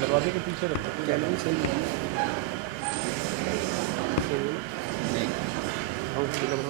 दरवाजे के पीछे रखो कैमरा सही है नहीं हां ठीक है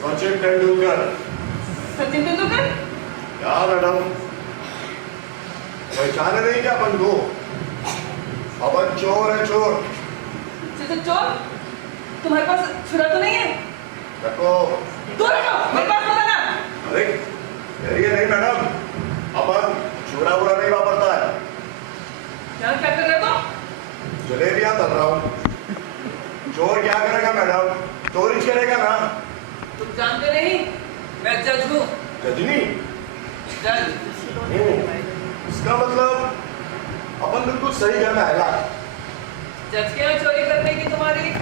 सचिन तेंदुलकर। सचिन तेंदुलकर? क्या मैडम, पहचाने नहीं क्या अपन को? अपन चोर है, चोर। चोर? तुम्हारे पास छुरा तो नहीं है? देखो दूर हटो, मेरे पास मत आना। अरे ये नहीं मैडम, अपन चूरा वूरा नहीं वापरता है। क्या क्या कर रहे हो? जलेबियां तल रहा हूँ। चोर क्या करेगा मैडम, चोरी करेगा ना। तुम जानते नहीं, मैं जज हूँ। जजनी? जज। इसका मतलब अपन बिल्कुल सही है महला। जज के यहाँ चोरी करने की तुम्हारी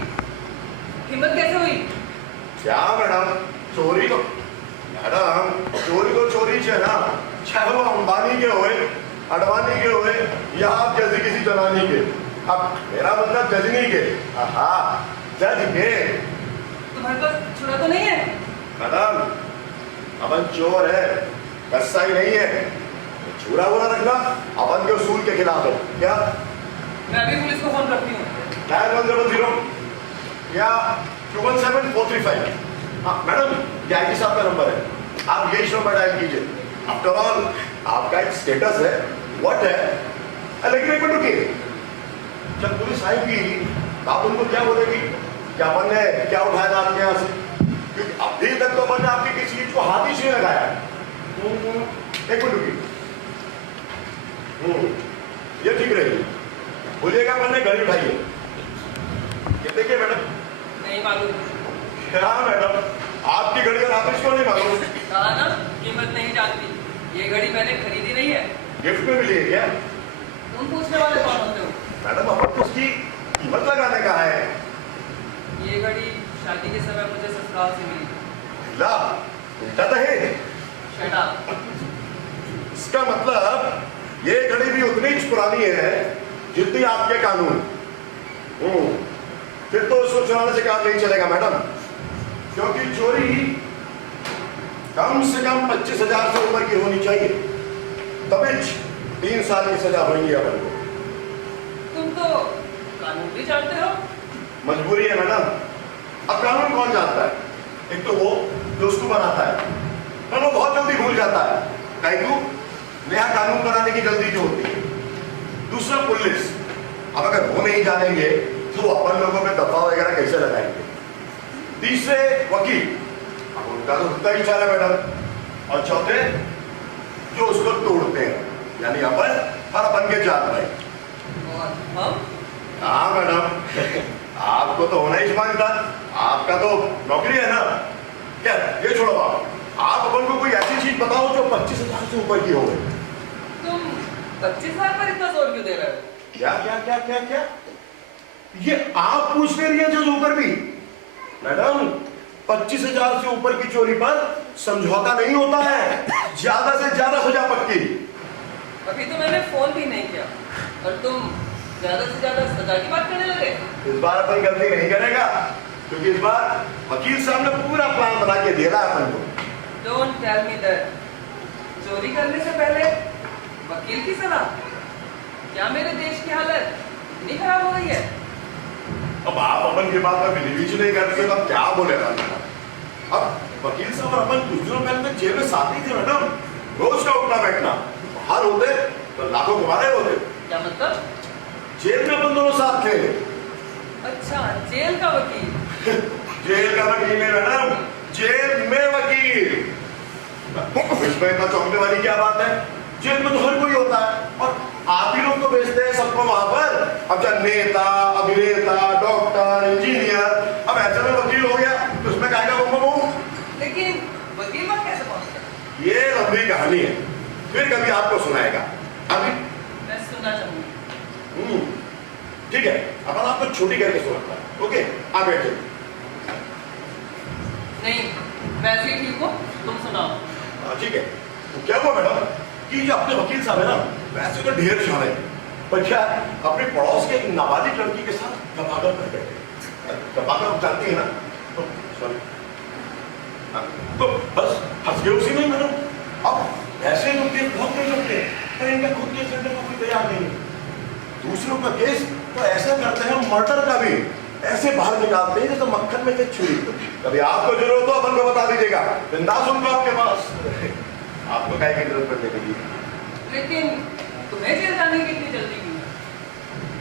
हिम्मत कैसे हुई? क्या मैडम चोरी तो चोरी है ना, चाहे वो अंबानी के होए, अडवाणी के होए या आप जैसे किसी जनानी के। अब मेरा मतलब जजनी के। हाँ जज के। तुम्हारे पास छुरा तो नहीं है? मैडम अपन चोर है, कस्सा ही नहीं है। छुरा वुरा रखना अपन के उसूल के खिलाफ है क्या? मैं अभी पुलिस को फोन करती हूँ। 9100 या 217-435। हाँ मैडम ये आईटी साहब का नंबर है, आप यही नंबर डायल कीजिए। आफ्टर ऑल आपका एक स्टेटस है, व्हाट है। लेकिन एक मिनट रुकिए, जब पुलिस आएगी तो आप उनको क्या बोलेगी कि अपन ने क्या उठाया था आपके यहाँ से? क्योंकि अभी तक तो अपन ने आपकी किसी चीज को हाथ ही से लगाया है। एक मिनट रुकिए, ये ठीक रहेगी। बोलिएगा अपन ने घड़ी उठाई है। कितने की मैडम? नहीं मालूम। क्या मैडम आपकी घड़ी और आप इसको नहीं मालूम? कहा ना कीमत नहीं जानती। ये घड़ी मैंने खरीदी नहीं है। गिफ्ट में मिली है क्या? तुम पूछने वाले कौन होते हो? मैडम अपन को उसकी कीमत लगाने का है। ये घड़ी शादी के समय मुझे ससुराल से मिली। ला उल्टा तो है। Shut up. इसका मतलब ये घड़ी भी उतनी ही पुरानी है जितनी आपके कानून। फिर तो उसको चुराने से काम नहीं चलेगा मैडम, क्योंकि चोरी कम से कम 25,000 से ऊपर की होनी चाहिए, तभी 3 साल की सजा होगी अपन को। तुम तो कानून भी जानते हो। मजबूरी है मैडम। अब कानून कौन जानता है? एक तो वो जो उसको बनाता है, पर वो बहुत जल्दी भूल जाता है। क्यों? नया कानून बनाने की जल्दी जो होती है। दूसरा पुलिस, अब अगर वो नहीं जानेंगे तो वो अपन लोगों पे दफा वगैरह कैसे लगाएंगे? तीसरे वकील, अब उनका तो उतना ही चाल है मैडम। और चौथे जो उसको तोड़ते हैं, यानी अपन और अपन के जात भाई। और हम? हाँ मैडम आपको तो होना ही मांगता, आपका तो नौकरी है ना। क्या ये छोड़ो आप अपन को कोई ऐसी चीज बताओ जो 25,000 से ऊपर की हो। तुम 25,000 पर इतना जोर क्यों दे रहे हो? क्या क्या क्या क्या क्या ये आप पूछ ले रही है जज होकर भी? मैडम 25,000 से ऊपर की चोरी पर समझौता नहीं होता है, ज्यादा से ज्यादा सजा पक्की। अभी तो मैंने फोन भी नहीं किया और तुम ज्यादा से ज्यादा सजा की बात करने लगे। इस बार अपन गलती नहीं करेगा, क्योंकि इस बार वकील साहब ने पूरा प्लान बना के दिया अपन को। Don't tell me that. चोरी करने से पहले वकील की सलाह? क्या मेरे देश की हालत इतनी खराब हो गई है? अब आप अपन की बात में बिलीव नहीं करते तो क्या बोलेगा? अब वकील साहब और अपन कुछ दिनों पहले जेल में साथ ही थे मैडम, रोज का उठना बैठना। बाहर होते तो लाखों कमा रहे होते। क्या मतलब? जेल में अपन दोनों साथ थे। अच्छा, जेल का वकील। जेल का वकील है मैडम, जेल में वकील। इसमें इतना चौंकने वाली क्या बात है? जेल में तो हर कोई होता है और आप ही लोग तो भेजते हैं सबको वहां पर। अब चाहे नेता, अभिनेता, डॉक्टर, इंजीनियर, अब ऐसे में वकील हो गया तो उसमें क्या बम। लेकिन वकील वहां कैसे पहुंचते? ये लंबी कहानी है, फिर कभी आपको सुनाएगा। अभी मैं सुनना चाहूंगी। ठीक है, अपन आपको छोटी करके सुनाता है। ओके आप बैठे। नहीं, वैसे ही ठीक हो, तुम सुनाओ। ठीक है। तो क्या हुआ मैडम कि जो अपने वकील साहब है ना, वैसे तो ढेर शान है, पर क्या अपने पड़ोस के एक नाबालिग लड़की के साथ गपागप कर बैठे। गपागप जानती है ना? तो सॉरी, तो बस हंस गए उसी में मैडम। अब ऐसे लोग केस बहुत नहीं लगते, पर इनका खुद केस लड़ने को कोई तैयार नहीं है। दूसरों का केस तो ऐसा करते हैं, मर्डर का भी ऐसे बाहर निकालते हैं जैसे मक्खन में से छुरी। कभी आपको जरूरत हो अपन को बता दीजिएगा, बिंदास उनको आपके पास। आपको क्या की जरूरत पड़ने लगी? लेकिन तुम्हें जेल जाने की इतनी जल्दी क्यों?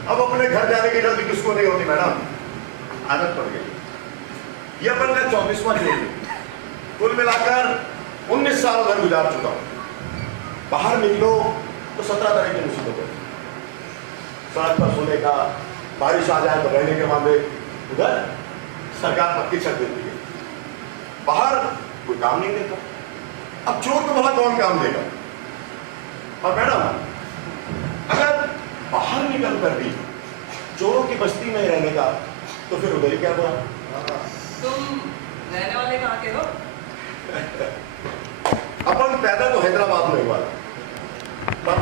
अब अपने घर जाने की जल्दी किसको नहीं होती मैडम, आदत पड़ गई। ये अपन का 24वां जेल है। कुल मिलाकर 19 साल उधर गुजार चुका हूं। बाहर निकलो तो 17 तरह की मुसीबत है। सड़क पर सोने का, बारिश आ जाए तो रहने के मामले, उधर सरकार पक्की छत देती है, बाहर कोई काम नहीं देता। अब चोर को भला कौन काम देगा? और मैडम अगर बाहर निकल कर भी चोरों की बस्ती में रहने का, तो फिर उधर ही क्या हुआ? तुम रहने वाले कहाँ के हो? अपन पैदा तो हैदराबाद में हुआ पर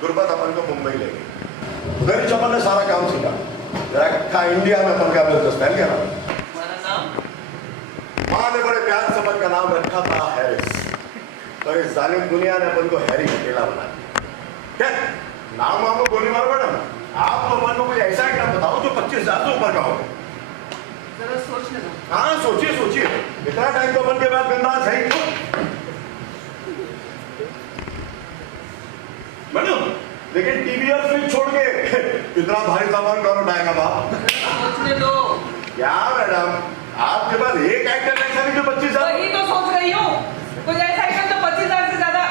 गुर्बत अपन को मुंबई ले गई। उधर ही अपन ने सारा काम सीखा। जरा इंडिया में अपन का बिजनेस फैल गया ना। तुम्हारा नाम? माँ ने बड़े प्यार से अपन का नाम रखा था हैरिस, तो इस जालिम दुनिया ने अपन को हैरी अकेला बना दिया। क्या नाम आपको गोली मारो मैडम? आप तो अपन को कोई ऐसा आइटम बताओ जो 25,000 से ऊपर का हो। जरा सोचने दो। हाँ सोचिए सोचिए, इतना टाइम तो अपन के बाद बिंदास है ही। मैडम लेकिन टीवीएस फ्रिज छोड़ के इतना भारी सामान कौन उठाएगा बाप? सोचने दो। क्या मैडम आपके पास एक आइटम ऐसा नहीं जो 25,000? वही तो सोच रही हूँ, कुछ ऐसा आइटम तो 25,000 से ज्यादा।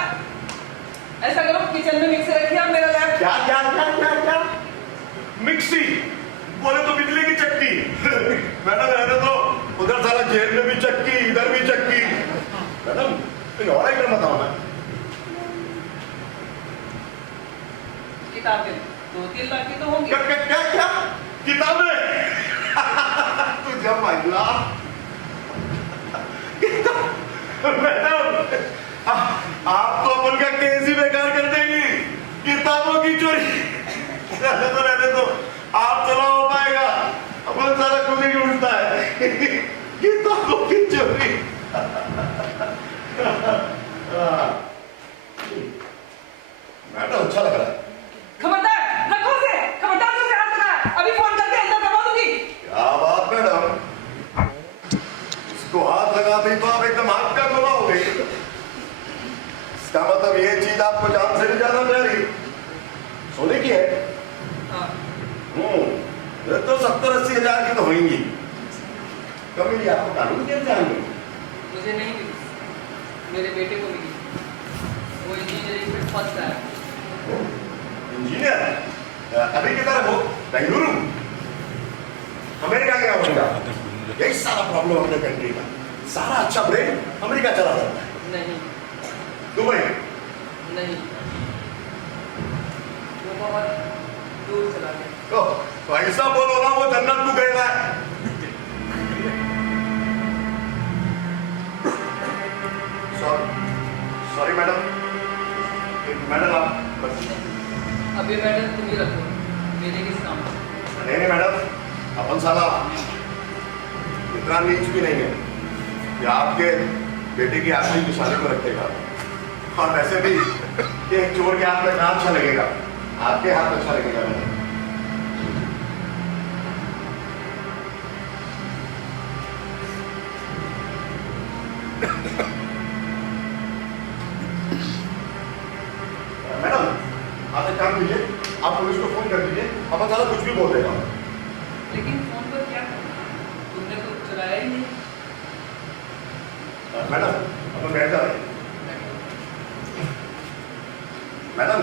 ऐसा करो किचन में मिक्सर रखिए और मेरा लैप। क्या क्या क्या क्या क्या मिक्सी बोले तो बिजली की चक्की। मैडम रहने तो उधर साला जेल में भी चक्की इधर भी चक्की। मैडम कोई और आइटम बताओ ना। किताबें 2-3 लाख की तो होंगी। क्या क्या क्या क्या किताबें? तुझे माइला मैडम आप तो अपन का केस ही बेकार कर देंगी। किताबों की चोरी रहने दो आप चला हो पाएगा। अपन सारा खुद ही ढूंढता है। किताबों की चोरी। मैडम अच्छा लग रहा है। खबरदार रखो से, खबरदार से हाथ लगा। अभी फोन करके अंदर करवा दूंगी। क्या बात मैडम, इसको हाथ लगा दी तो आप एकदम हाथ का गुमा हो गई। इसका मतलब ये चीज आपको जान से भी ज्यादा प्यारी सोने की है। हाँ। ये तो 70-80 हजार की तो होंगी। कब मिली आपको? कानून के एग्जाम में? मुझे नहीं मिली, मेरे बेटे को मिली। वो इंजीनियरिंग में फर्स्ट आया। इंजीनियर अभी किधर है वो? बेंगलुरु अमेरिका गया होगा। यही सारा प्रॉब्लम अपने कंट्री का। सारा अच्छा ब्रेन अमेरिका चला जाता है। नहीं दुबई नहीं, वो बहुत दूर चला गया। तो ऐसा बोलो ना वो जन्नत को गया है। Sorry madam. मैडम आप अभी मैडम तुम ही रखो, मेरे किस काम? नहीं मैडम अपन साला इतना नीच भी नहीं है कि आपके बेटे की आखिरी निशानी को रखेगा। और वैसे भी एक चोर के हाथ में कहाँ अच्छा लगेगा, आपके हाथ में अच्छा लगेगा। मैडम आप एक काम कीजिए, आप पुलिस को फोन कर दीजिए। अपन साला कुछ भी बोल देगा। लेकिन फोन पर क्या करना? तुमने तो चलाया ही नहीं। मैडम अपन बैठ जा रहे हैं। मैडम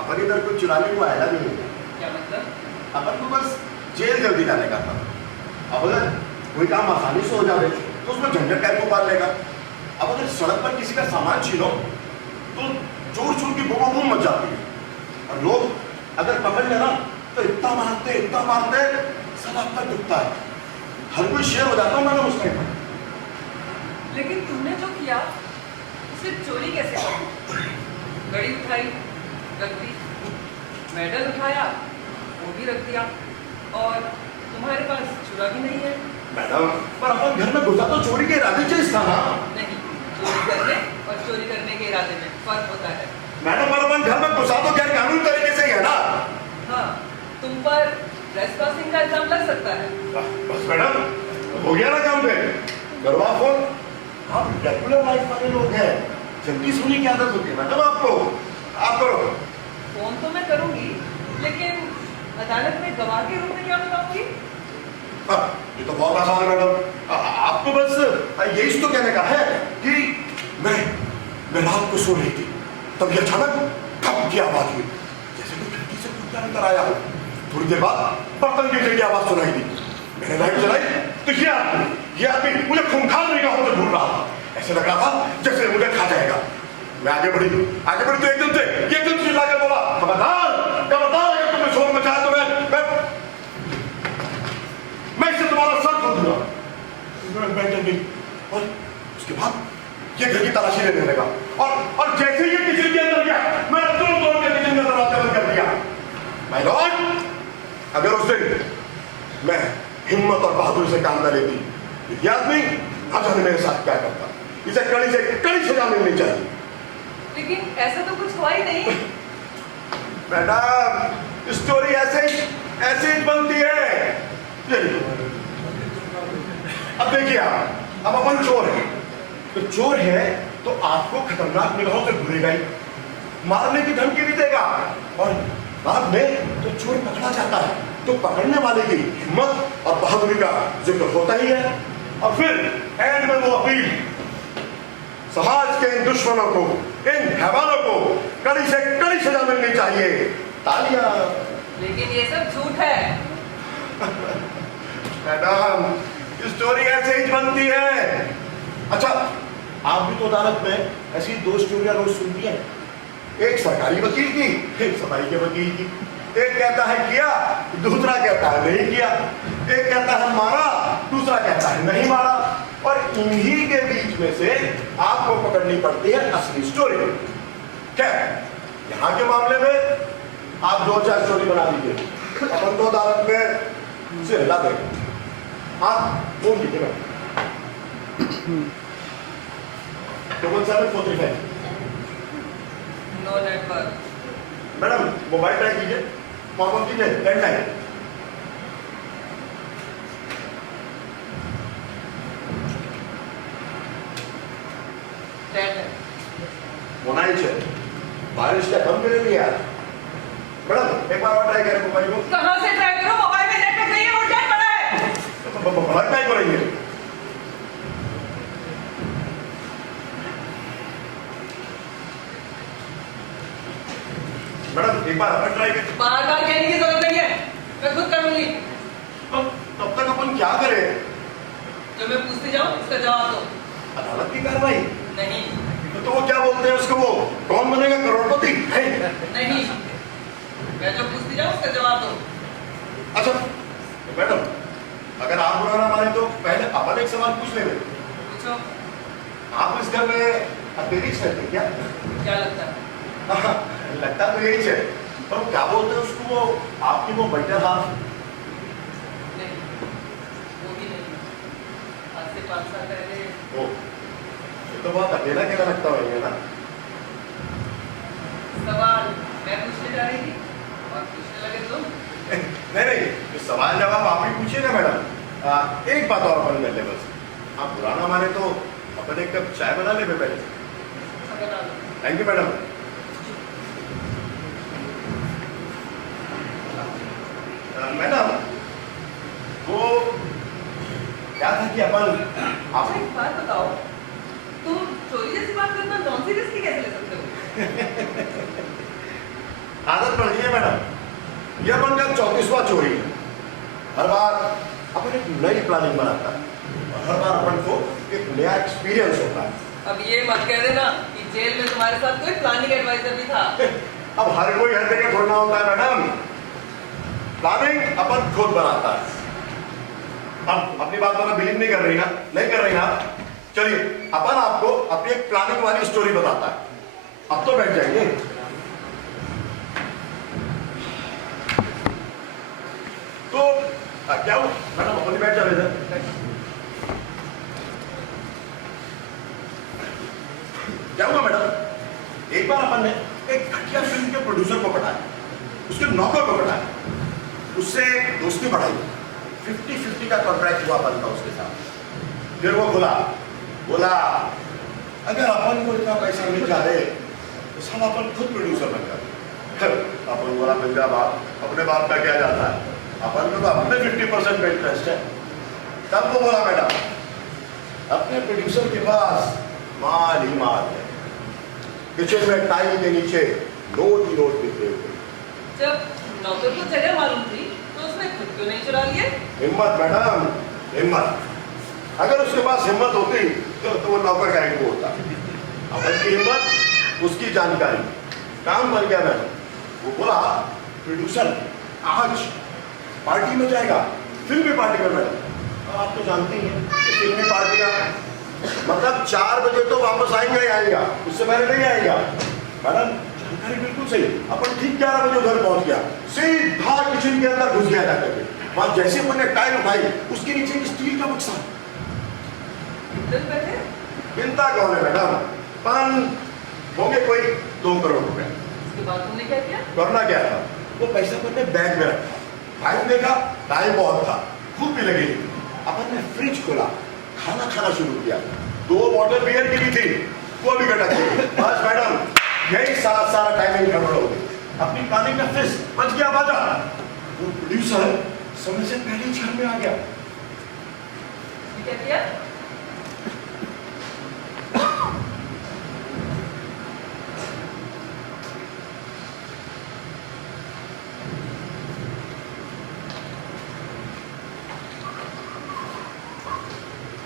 अपन इधर कुछ चुराने को आया नहीं है। क्या मतलब? अपन को बस जेल जल्दी जाने का था। अब अगर कोई काम आसानी से हो जाए तो उसमें झंझट टाइप को पाल लेगा। अब अगर सड़क पर किसी का सामान छीनो तो चोर चोर की बूम बूम मच जाती है। और लोग अगर पकड़ लेना तो इतना मारते साला तक दुखता है। हर कोई शेर हो जाता है मैडम उस टाइम। लेकिन तुमने जो किया उसे चोरी कैसे कर? घड़ी उठाई, रख दी, मेडल उठाया, वो भी रख दिया, और तुम्हारे पास चुरा भी नहीं है। मैडम पर अपन घर में घुसा तो चोरी के इरादे से था ना। नहीं, चोरी करने और चोरी करने के इरादे में फर्क होता है। मैडम पर अपन घर में घुसा तो गैर कानूनी तरीके से ही है ना। हाँ, तुम पर ट्रेसपासिंग का इल्जाम लग सकता है। बस मैडम हो गया ना काम पे, करवा फोन। आप रेगुलर लाइफ वाले लोग हैं, जल्दी सोने की आदत होती है मैडम आपको। आप करो फोन तो मैं करूंगी, लेकिन अदालत में गवाह के रूप में क्या बताऊंगी? ये तो बहुत आसान है मैडम। आपको बस यही तो कहने का है कि मैं रात को सो रही थी, तभी अचानक ठप की आवाज हुई, जैसे कोई खिड़की से कुत्ता अंदर आया हो। थोड़ी देर बाद बर्तन गिरने की आवाज सुनाई दी। मैंने लाइट जलाई तो ये आदमी मुझे खूंखार निगाहों से ढूंढ रहा था। ऐसे लग रहा था जैसे मुझे खा जाएगा। मैं आगे बढ़ी तो एकदम चिल्ला के बोला, खबरदार अगर तुमने शोर मचाया तो मैं इससे तुम्हारा सर खोल दूंगा। मैं डर गई और उसके बाद ये घर की तलाशी लेने लगा और जैसे ये किचन के अंदर गया मैंने तुरंत दौड़ के किचन का दरवाजा बंद कर दिया। माय लॉर्ड, अगर उस दिन मैं हिम्मत और बहादुरी से काम न लेती ये आदमी ना जाने मेरे साथ क्या करता। इसे कड़ी से कड़ी सजा मिलनी चाहिए। लेकिन ऐसा तो कुछ हुआ ही नहीं। मैडम, स्टोरी ऐसे ही बनती है। अब देखिए आप, अब अपन चोर है तो चोर है तो आपको खतरनाक निगाहों से घूरेगा ही, मारने की धमकी भी देगा और बाद में तो चोर पकड़ा जाता है तो पकड़ने वाले की हिम्मत और बहादुरी का जिक्र होता ही है और फिर एंड में वो अपील, समाज के इन दुश्मनों को, इन हैवानों को कड़ी से कड़ी सजा मिलनी चाहिए। तालियां। लेकिन ये सब झूठ है। मैडम, स्टोरी ऐसे ही बनती है। अच्छा, आप भी तो अदालत में ऐसी 2 स्टोरियां रोज सुनती हैं, एक सरकारी वकील की, एक सफाई के वकील की। एक कहता है किया, दूसरा कहता है नहीं किया। एक कहता है मारा, दूसरा कहता है नहीं मारा। और इन्हीं के बीच में से आपको पकड़नी पड़ती है असली स्टोरी। क्या यहाँ के मामले में आप 2-4 स्टोरी बना दीजिए, अपन तो अदालत में उसे हिला देंगे। आप फोन कीजिए no network. Madam, mobile try कीजिए, कॉल कीजिए, लैंडलाइन। होना ही चाहिए, बारिश का कम करेंगे यार। मैडम, एक बार और ट्राई करें मोबाइल को। कहाँ से ट्राई करो? मोबाइल में नेटवर्क नहीं है और क्या पड़ा है? मोबाइल ट्राई करेंगे। मैडम, एक बार अपन ट्राई करें। बार-बार कहने की जरूरत नहीं है, मैं खुद कर लूंगी। तब तक अपन क्या करें? जो मैं पूछती जाऊँ उसका जवाब दो। अदालत की कार्रवाई नहीं। तो वो क्या बोलते हैं उसको, वो कौन बनेगा करोड़पति? नहीं, मैं जो पूछती जाऊँ उसका जवाब दो। अच्छा मैडम, अगर आप बुरा ना माने तो पहले अपन एक सवाल पूछ लेंगे। पूछो। आप इस घर में अकेली रहते क्या? क्या लगता है? लगता तो यही है, पर क्या बोलते हैं उसको, वो आपकी वो बेटर हाफ? नहीं, वो भी नहीं। आज से 5 साल पहले। ओ, ये तो बहुत अकेला अकेला लगता है ना। सवाल मैं पूछने जा रही थी और पूछने लगे तुम। नहीं, तो सवाल जवाब आप ही पूछिएगा मैडम। एक बात और अपन कर ले बस, आप बुरा ना माने तो अपन एक कप चाय बना ले पहले। बना लो। Thank you madam. मैडम, वो क्या था कि अपन आप एक बात बताओ, तुम चोरी जैसी बात करना नॉन सीरियसली कैसे ले सकते हो? आदत पड़ गई है मैडम, ये अपन का 34वां चोरी है। हर बार अपन एक नई प्लानिंग बनाता है और हर बार अपन को एक नया एक्सपीरियंस होता है। अब ये मत कह देना कि जेल में तुम्हारे साथ कोई प्लानिंग एडवाइजर भी था। अब हर कोई हर जगह थोड़ा होता है मैडम, प्लानिंग अपन खुद बनाता है। अब अपनी बात पर बिलीव नहीं कर रही ना? नहीं कर रही ना? चलिए अपन आपको अपनी एक प्लानिंग वाली स्टोरी बताता है। अब तो बैठ जाइए। तो क्या हुआ मैडम, अपन बैठ जा रहे थे। क्या हुआ मैडम, एक बार अपन ने एक घटिया फिल्म के प्रोड्यूसर को पटाया, उसके नौकर को पटाया, उससे दोस्ती बढ़ाई, 50-50 का कॉन्ट्रैक्ट हुआ बनता उसके साथ। फिर वो बोला अगर अपन को इतना पैसा मिल जाए तो सब अपन खुद प्रोड्यूसर बन जाते। अपन बोला पंजाब अपने बाप का क्या जाता है, अपन को तो अपने 50% में इंटरेस्ट है। तब वो बोला मैडम अपने प्रोड्यूसर के पास माल ही माल है, किचन में टाइल के नीचे नोट ही नोट बिखरे हुए। जब नौकर को जगह मालूम थी तो उसने खुद क्यों नहीं चुरा लिए? हिम्मत मैडम, हिम्मत। अगर उसके पास हिम्मत होती तो वो नौकर का एक होता। अपन की हिम्मत, उसकी जानकारी, काम बन गया मैडम। वो बोला प्रोड्यूसर आज पार्टी में जाएगा, फिल्म की पार्टी में मैडम। आप तो जानते ही हैं कि फिल्मी पार्टी का मतलब 4 बजे तो वापस आएंगे ही आएगा, उससे पहले नहीं आएगा। मैडम जानकारी बिल्कुल सही, अपन ठीक 11 बजे उधर पहुंच गया, सीधा किचन के अंदर घुस गया जाकर के। वहां जैसे अपन ने टाइल उठाई, उसके नीचे एक स्टील का बक्सा। चिंता कौन है मैडम, पान होंगे कोई 2 करोड़ रुपए। इसके बाद तुमने क्या किया? करना क्या था, वो पैसा अपने बैग में रखा, टाइम देखा, टाइम बहुत था, भूख भी लगी। अपन ने फ्रिज खोला, खाना खाना शुरू किया। 2 बॉटल बियर की भी थी, वो भी गटक गई। बस मैडम यही सारा टाइमिंग गड़बड़ हो गई। अपनी प्लानिंग का फिस बच गया बाजा। वो प्रोड्यूसर समय से पहले ही घर में आ गया। क्या किया?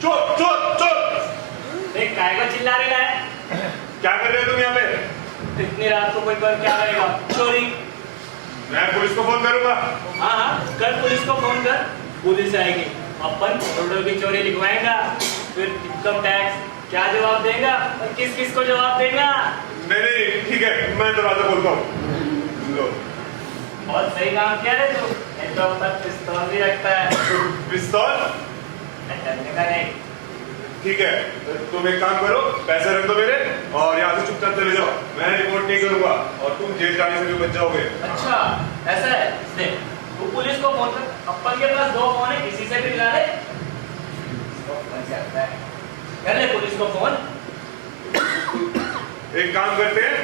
चुप चुप चुप, एक काय को चिल्ला रहे हैं? क्या कर रहे हो तुम यहाँ पे? इतनी रात को कोई पर क्या करेगा? चोरी। मैं पुलिस को फोन करूंगा। हाँ हाँ, कर पुलिस को फोन कर, पुलिस आएगी, अपन करोड़ों की चोरी लिखवाएगा, फिर इनकम टैक्स क्या जवाब देगा और किस किस को जवाब देगा? नहीं ठीक है, मैं दरवाजा खोलता हूँ। लो। बहुत सही काम किया रे तू, एक तो अपन पिस्तौल भी रखता है। पिस्तौल? डरने का नहीं। ठीक है, तुम एक काम करो, पैसे रख दो मेरे और यहाँ से चुपचाप चले जाओ। मैं रिपोर्ट नहीं करूंगा और तुम जेल जाने से भी बच जाओगे। अच्छा ऐसा है, देख तू पुलिस को फोन कर, अपन के पास 2 फोन है, किसी से भी मिला ले, बन सकता है। कर ले पुलिस को फोन। एक काम करते हैं,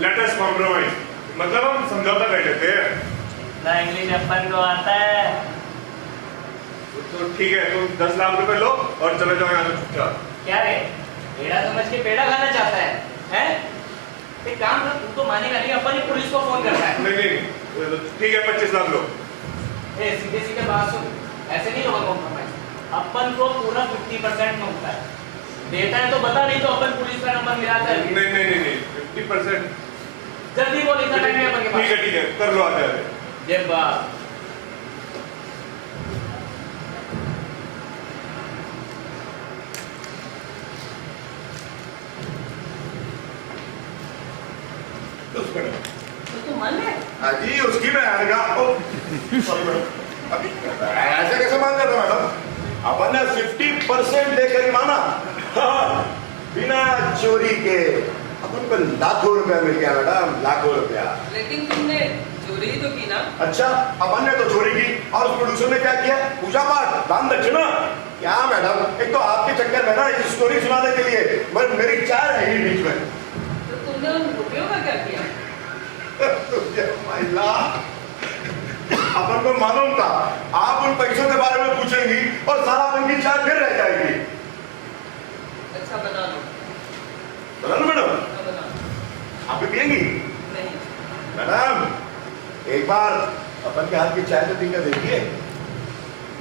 लेट अस कॉम्प्रोमाइज, मतलब हम समझौता कर लेते हैं। इतना इंग्लिश अपन को आता है। तो ठीक है, तुम 10 लाख रुपए लो और चले जाओ यहाँ से चुपचाप। क्या रे, पेड़ा समझ के पेड़ा खाना चाहता है? हैं? एक काम कर, तू तो मानेगा नहीं, अपन ही पुलिस को फोन करता है। नहीं ठीक है, 25 लाख लो। ए सीधे सीधे बात सुन, ऐसे नहीं होगा कॉम्प्रोमाइज। अपन को पूरा 50% मिलता है, देता है तो बता, नहीं तो अपन पुलिस का नंबर मिलाता है। नहीं 50%। जल्दी बोल, इतना टाइम है अपन के पास। ठीक है, कर लो आते हैं। जय बात। तो तू मान ले? जी उसकी मैं आएगा। सॉरी मैडम, ऐसे कैसे मान कर रहे मैडम? अपन ने 50% देकर ही माना। हाँ, बिना चोरी के अपन को लाखों रुपया मिल गया मैडम, लाखों रुपया। लेकिन तुमने चोरी ही तो की ना? अच्छा, अपन ने तो चोरी की और उस प्रोड्यूसर ने क्या किया? पूजा पाठ, दान दक्षिणा। क्या मैडम, एक तो आपके चक्कर में ना ये स्टोरी सुनाने के लिए मेरी 4 है ही बीच में। तो तुमने उन रुपयों का क्या किया? अपन को मालूम था आप उन पैसों के बारे में पूछेंगी और सारा अपन की चाय फिर रह जाएगी। अच्छा बना लो। बना लो मैडम। हाँ, बना लो। आप भी पियेंगी? नहीं। मैडम एक बार अपन के हाथ की चाय तो पी कर देखिए।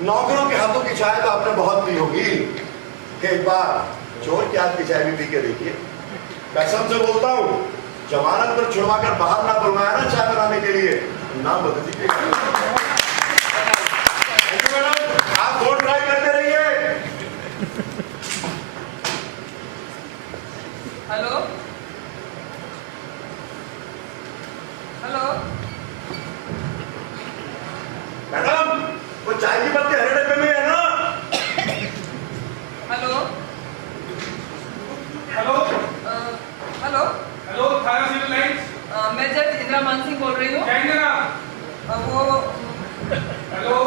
नौकरों के हाथों की चाय तो आपने बहुत पी होगी, एक बार चोर के हाथ की चाय भी पी के देखिए। कसम से बोलता हूँ, जमानत पर छुड़वा कर बाहर ना बुलवाया ना चाय बनाने के लिए, ना बदल दीजिए। मैडम आप फोन ट्राई करते रहिए। हेलो हेलो, मैडम वो चाय की पत्ती हरे डब्बे में है ना? हेलो हेलो हेलो हेलो, थाना सिविल लाइन्स। मैं जज इंदिरा मान सिंह बोल रही हूँ। क्या इंदिरा? वो हेलो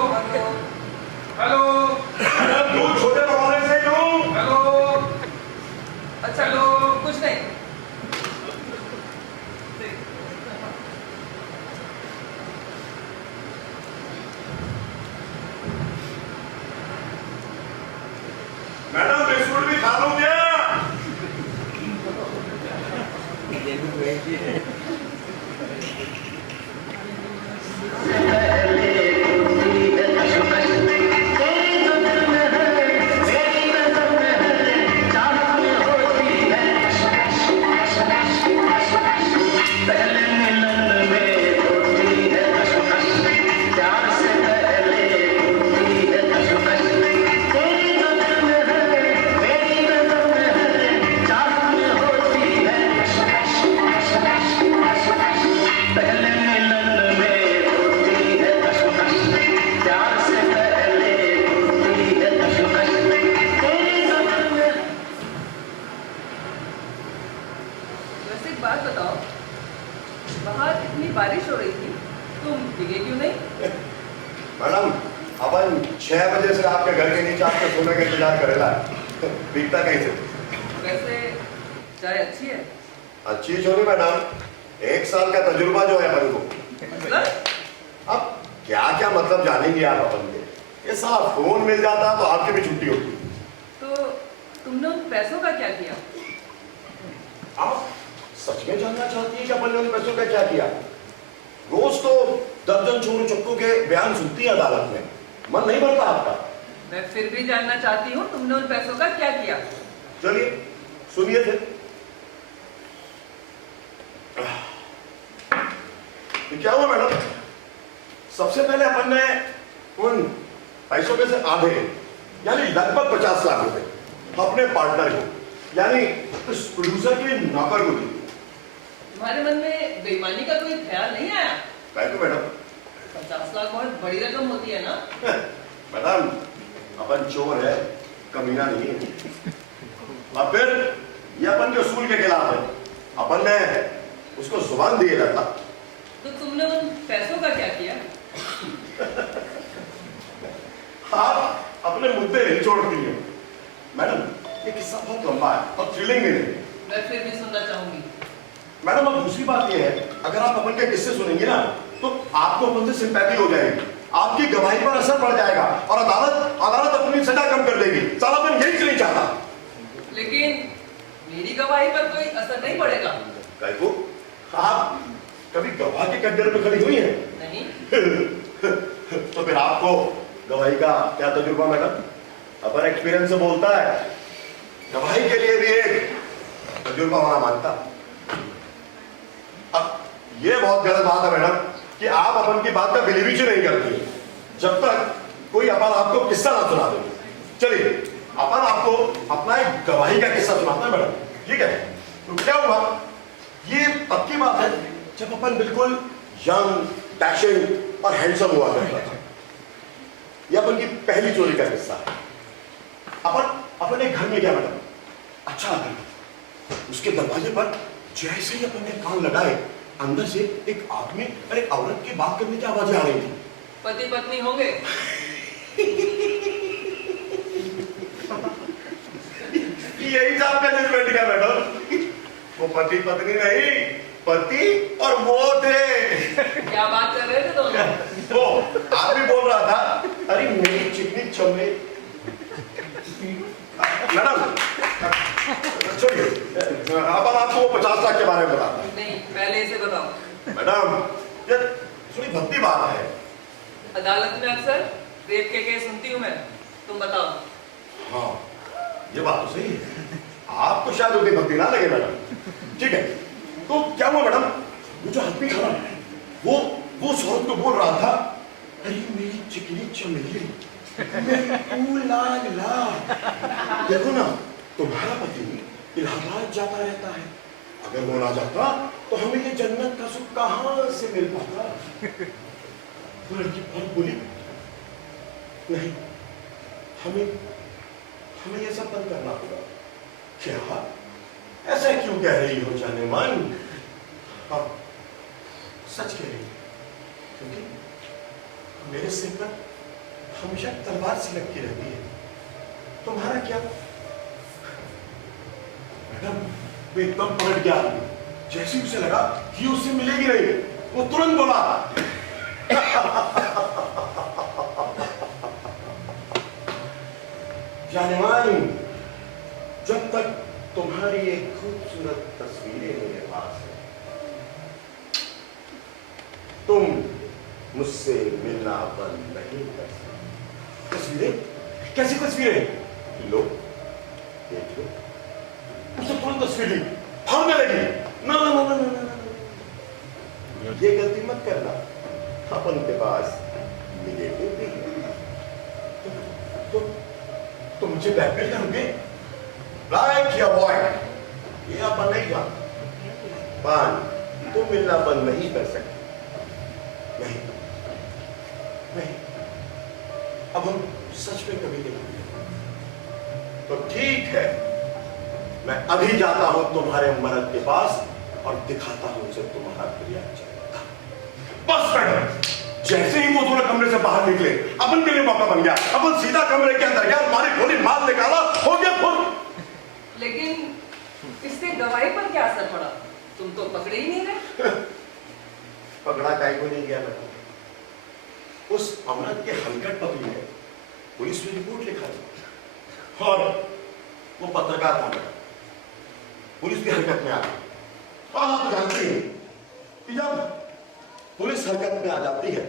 हेलो मैडम दूध छोटे पकौड़े से लूं? हेलो। अच्छा हेलो। कुछ नहीं। मैडम बिस्कुट भी खा लूं क्या? 6 बजे से आपके घर के नीचे आपके सोने का इंतजार करेला बीतता कैसे? वैसे चाय अच्छी है? अच्छी छोरी मैडम, 1 साल का तजुर्बा जो है मेरे को। मतलब? अब क्या क्या मतलब जानेंगे आप अपन के? ये साला फोन मिल जाता तो आपकी भी छुट्टी होती। तो तुमने उन पैसों का क्या किया? आप सच में जानना चाहती है कि अपन ने उन पैसों का क्या किया? रोज तो दर्जन चोर चक्कों के बयान सुनती है अदालत में, मन नहीं भरता आपका? मैं फिर भी जानना चाहती हूँ तुमने उन पैसों का क्या किया? चलिए सुनिए थे। तो क्या हुआ मैडम, सबसे पहले अपन ने उन पैसों में से आधे यानी लगभग 50 लाख रुपए अपने पार्टनर को यानी उस प्रोड्यूसर के नौकर को दी। तुम्हारे मन में बेईमानी का कोई ख्याल नहीं आया? कैसे मैडम? 50 लाख बहुत बड़ी रकम होती है ना? मैडम अपन चोर है, कमीना नहीं है। और फिर ये अपन के उसूल के खिलाफ है, अपन ने उसको जुबान दिए था। तो तुमने उन पैसों का क्या किया? आप अपने मुद्दे नहीं छोड़ती हैं मैडम, ये किस्सा बहुत लंबा है और थ्रिलिंग भी नहीं। मैं फिर भी सुनना चाहूंगी। मैडम अब दूसरी बात ये है, अगर आप अपन के किस्से सुनेंगे ना तो आपको अपन से सिंपैथी हो जाएगी, आपकी गवाही पर असर पड़ जाएगा और अदालत अपनी सजा कम कर देगी। साला अपन यही नहीं चाहता। लेकिन मेरी गवाही पर कोई असर नहीं पड़ेगा। को आप कभी गवाह के कटघरे में खड़ी हुई हैं? नहीं। तो फिर आपको गवाही का क्या तजुर्बा मैडम? अपन एक्सपीरियंस से बोलता है, गवाही के लिए भी एक तजुर्बा होना मांगता। अब ये बहुत गलत बात है मैडम कि आप अपन की बात का बिलीव ही नहीं करती जब तक कोई अपन आपको किस्सा ना सुना दे। चलिए अपन आपको अपना एक गवाही का किस्सा सुनाता है मैडम, ठीक है? तो क्या हुआ, ये पक्की बात है जब अपन बिल्कुल यंग, पैशन और हैंडसम हुआ करता था। ये अपन की पहली चोरी का किस्सा है। अपन एक घर में गया मैडम, अच्छा आदमी, उसके दरवाजे पर जैसे ही अपन ने कान लगाए अंदर से एक आदमी और एक औरत की बात करने की आवाजें आ रही थी। पति पत्नी होंगे? यही था आपका जजमेंट क्या मैडम? वो पति पत्नी नहीं, पति और वो थे। क्या बात कर रहे थे दोनों? वो आदमी बोल रहा था, अरे मेरी चिकनी चमड़े। मैडम छोड़िए, अब आपको 50 लाख के बारे में बताता हूं। नहीं, पहले इसे बताओ। मैडम ये थोड़ी भद्दी बात है। अदालत में अक्सर रेप के केस सुनती हूँ मैं, तुम बताओ। हाँ ये बात तो सही है, आपको शायद उतनी भक्ति ना लगे मैडम, ठीक है? तो क्या हुआ मैडम, वो जो आदमी था ना वो उस औरत को बोल रहा था, अरे मेरी चिकनी चमेली, देखो ना तुम्हारा पति इलाहाबाद जाता रहता है, अगर वो ना जाता तो हमें ये जन्नत का सुख कहां से मिल पाता? वो लड़की बहुत बोली, नहीं हमें ये सब बंद करना होगा। क्या ऐसा क्यों कह रही हो जाने मन? हाँ सच कह रही है, क्योंकि मेरे सिर पर हमेशा तलवार से लटकी रहती है। तुम्हारा क्या? मैडम वो एकदम पलट गया, जैसे उसे लगा कि उससे मिलेगी नहीं, वो तुरंत बोला, जानेमान, जब तक तुम्हारी एक खूबसूरत तस्वीरें मेरे पास है, तुम मुझसे मिलना बंद नहीं कर सकते। तस्वीरें? कैसी तस्वीरें? लो देख लो। उसे तुरंत तस्वीर ली, भागने लगी। ना ना ना ना ना ना, ये गलती मत करना, अपन के पास निगेटिव भी है। तो मुझे ब्लैकमेल करोगे? लाइक या बॉय, ये अपन नहीं जानते। पान तुम मिलना बंद नहीं कर सकते। नहीं नहीं, अब हम सच में कभी नहीं मिलेंगे। तो ठीक है, मैं अभी जाता हूं तुम्हारे मर्द के पास और दिखाता हूं उसे तुम्हारा क्रिया चलेगा। बस मैडम जैसे ही वो दोनों कमरे से बाहर निकले, अपन के लिए मौका बन गया। अपन सीधा कमरे के अंदर गया, मारी खोली, माल निकाला, हो गया फुल। लेकिन इससे गवाही पर क्या असर पड़ा? तुम तो पकड़े ही नहीं रहे। पकड़ा काहे को नहीं गया मैडम? उस अमृत के हलकट पति ने पुलिस में रिपोर्ट लिखा था और वो पत्रकार था मैडम, पुलिस की हरकत में आ गई। आप जानते हैं कि जब पुलिस हरकत में आ जाती है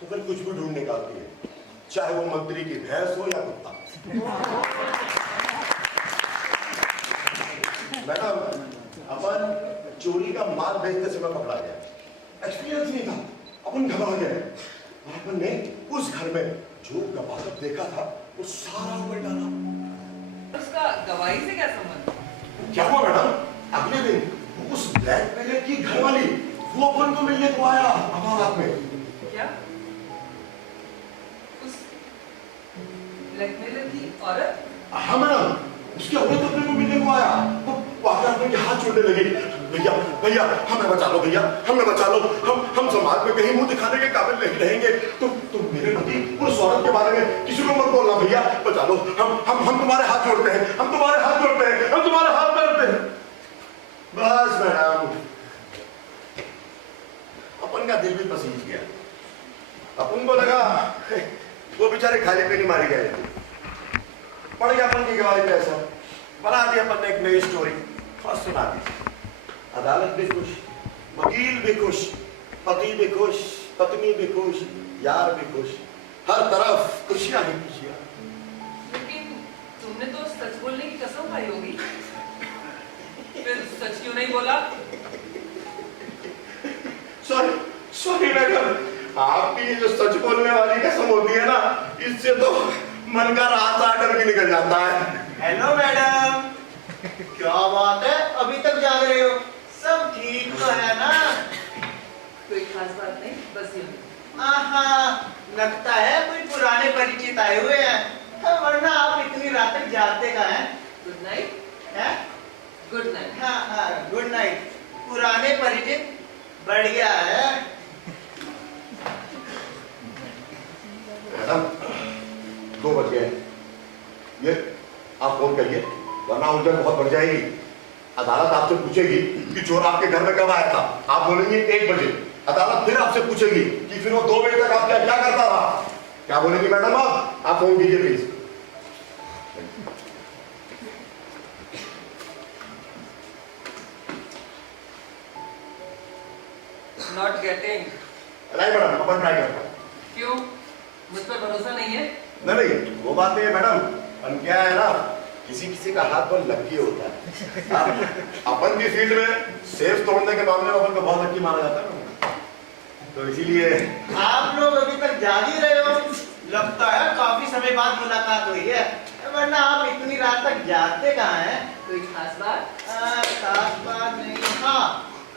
तो फिर कुछ भी ढूंढ निकालती है, चाहे वो मंत्री की भैंस हो या कुत्ता। मैडम, अपन चोरी का माल बेचते समय पकड़ा गया, एक्सपीरियंस नहीं था, अपन घबरा गए। अपन ने उस घर में जो गवाह देखा था वो सारा उगल डाला। उसका गवाही से क्या संबंध? क्या हुआ मैडम, अगले दिन उस ब्लैकमेलर की घरवाली वो अपन को मिलने को आया अमानत में। क्या? उस ब्लैकमेलर की औरत? हाँ मैडम, उसकी औरत अपने को मिलने को आया। वो आकर अपने के हाथ जोड़ने लगी, भैया भैया हमें बचा लो, भैया हमें बचा लो, हम समाज में कहीं मुंह दिखाने के काबिल नहीं रहेंगे। तुम मेरे पति उस औरत के बारे में किसी को मत बोलना, भैया बचा लो, हम तुम्हारे हाथ जोड़ते हैं, हम तुम्हारे हाथ जोड़ते हैं, हम तुम्हारे हाथ जोड़ते हैं। बस मैडम, अपन का दिल भी पसीज गया। अपन को लगा वो बेचारे खाली पे नहीं मारे गए, पड़ गया अपन की गवाही पे ऐसा बना दिया अपन ने एक नई स्टोरी और सुना दी। अदालत भी खुश, वकील भी खुश, पति भी खुश, पत्नी भी खुश, यार भी खुश, हर तरफ खुशियां ही खुशियां। लेकिन तुमने तो सच बोलने की कसम खाई होगी, फिर सच क्यों नहीं बोला? सॉरी मैडम, आपकी जो सच बोलने वाली कसम होती है ना, इससे तो मन का रात आर्डर भी निकल जाता है। हेलो मैडम, क्या बात है, अभी तक जाग रहे हो? सब ठीक तो है ना? कोई खास बात नहीं, बस यूं। लगता है कोई पुराने परिचित आए हुए हैं, वरना आप इतनी रात तक जागते कहाँ हैं? Good night. हैं? Good night. हाँ, गुड नाइट। पुराने परिचित बढ़िया है। मैडम 2 बज गए, ये आप फोन करिए वरना उलझन बहुत बढ़ जाएगी। अदालत आपसे पूछेगी कि चोर आपके घर में कब आया था, आप बोलेंगे 1 बजे। अदालत फिर आपसे पूछेगी कि फिर वो 2 बजे तक आप क्या करता था, क्या बोलेंगी मैडम? आप फोन कीजिए प्लीज। Not getting. नहीं मैडम, अपन ट्राई करते हैं। क्यों? मुझ पर भरोसा नहीं है? नहीं वो बात नहीं है मैडम, अपन क्या है ना, किसी का हाथ बहुत लक्की होता है। अपन की फील्ड में सेफ तोड़ने के मामले में अपन को बहुत लक्की माना जाता है, तो इसीलिए आप लोग अभी तक जाग ही रहे हो। लगता है काफी समय बाद मुलाकात हुई है, वरना आप इतनी रात तक जागते कहाँ हैं? कोई खास बात? खास बात नहीं। हाँ,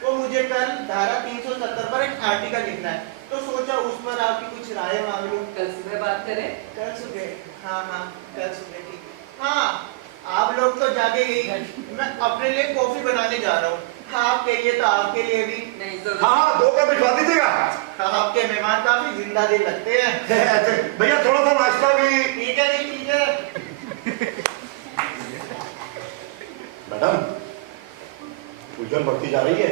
वो मुझे कल धारा 370 पर एक आर्टिकल लिखना है, तो सोचा उस पर आपकी कुछ राय मांग लूं। कल सुबह बात करें? कल सुबह? हाँ, कल सुबह ठीक। हाँ, आप लोग तो जागे ही, मैं अपने लिए कॉफी बनाने जा रहा हूँ। आपके लिए तो आपके लिए भी। नहीं तो हाँ 2 कप भिजवा दीजिएगा। आपके मेहमान काफी जिंदा दिल लगते हैं। भैया थोड़ा सा नाश्ता भी। ठीक है जी, ठीक है। मैडम उलझन बढ़ती जा रही है,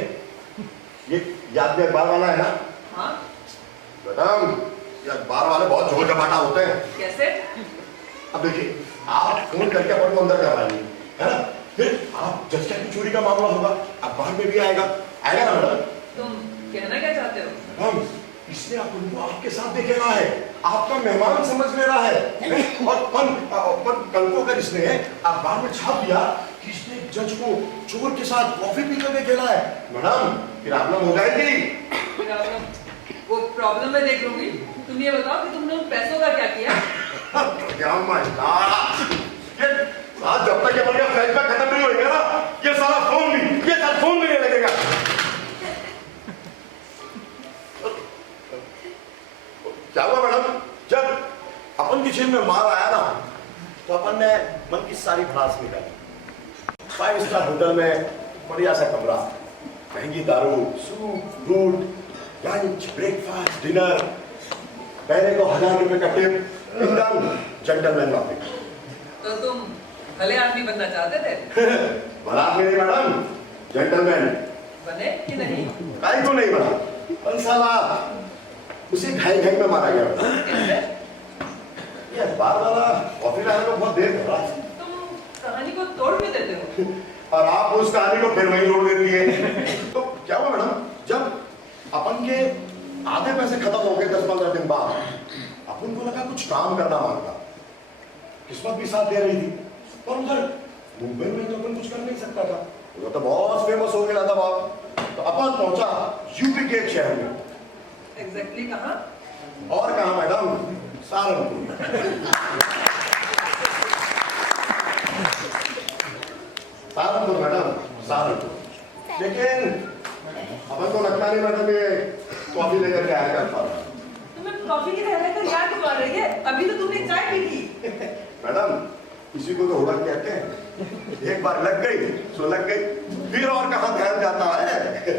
ये याद में अखबार वाला है ना? हाँ? मैडम ये अखबार वाले बहुत जोर जमाना होते हैं। कैसे? अब देखिए, आप फोन करके अपन को अंदर करवाएंगे, है ना? फिर आप जज की चोरी का मामला होगा, अखबार में भी आएगा ना मैडम? तुम कहना क्या चाहते हो? मैडम इसने अपन को आपके साथ देखेगा है, आपका मेहमान समझ ले रहा है। और कल को अगर इसने अखबार में छाप दिया कि इसने जज को चोर के साथ कॉफी पीते हुए खेला है, मैडम फिर प्रॉब्लम हो जाएगी। वो प्रॉब्लम मैं देख लूंगी। तुम ये बताओ कि तुमने उन पैसों का क्या किया? क्या मजा! आज जब तक ये बढ़िया फ्लैशबैक खत्म नहीं होगा ना, ये सारा फोन भी नहीं लगेगा। क्या हुआ मैडम, जब अपन की जेब में माल आया ना, तो अपन ने मन की सारी भड़ास निकाली। 5 स्टार होटल में बढ़िया सा कमरा, महंगी दारू, सूप, दूध, लंच, ब्रेकफास्ट, डिनर, पहले को 1000 रुपए का टिप, एकदम जेंटलमैन वापी। तो तुम भले आदमी बनना चाहते थे? भला आदमी नहीं मैडम, जेंटलमैन। बने कि नहीं? काहे को नहीं बना, पर साला उसी घाई में मारा गया। कैसे? ये बार वाला कॉफी लाने को बहुत देर लगा। तुम कहानी को तोड़ भी देते हो। और आप उस कहानी को फिर वहीं जोड़ देती है। तो क्या हुआ मैडम, जब अपन के आधे पैसे खत्म हो गए 10-15 दिन बाद, अपन को लगा कुछ काम करना मांगता, किस्मत भी साथ दे रही थी, पर उधर मुंबई में तो अपन कुछ कर नहीं सकता था, वो तो बहुत फेमस हो गया था बाप। तो अपन पहुंचा यूपी के एक शहर में। एग्जैक्टली कहाँ? और कहा मैडम, सहारनपुर। सहारनपुर मैडम, सहारनपुर। लेकिन अपन को लगता नहीं मैडम ये कॉफी लेकर के आया करता। तुम्हें कॉफी की रहने का याद क्यों आ रही है? अभी तो तुमने चाय पी थी। मैडम किसी को तो हुड़क कहते हैं, एक बार लग गई सो लग गई, फिर और कहाँ ध्यान जाता है।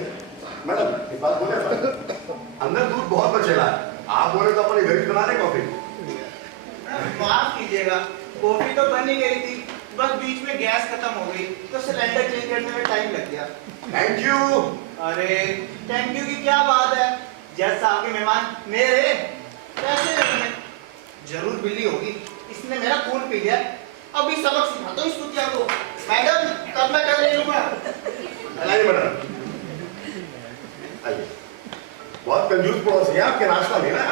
मैडम एक बात बोले, अंदर दूध बहुत बचेगा, आप बोले तो अपन इधर ही बना रहे कॉफी। माफ कीजिएगा, कॉफी तो बन ही गई थी, बस बीच में गैस खत्म हो गई तो सिलेंडर चेंज करने में टाइम लग गया। Thank you. अरे थैंक यू की क्या बात है, जज साहब के मेहमान मेरे कैसे हैं? जरूर बिल्ली होगी, इसने मेरा खून पी लिया। अभी सबक सिखाता हूँ इस कुतिया को। मैडम कब मैं कर रही हूँ? आइए मैडम, आइए। बहुत कंजूस पड़ोसी है आपके, नाश्ता लेना।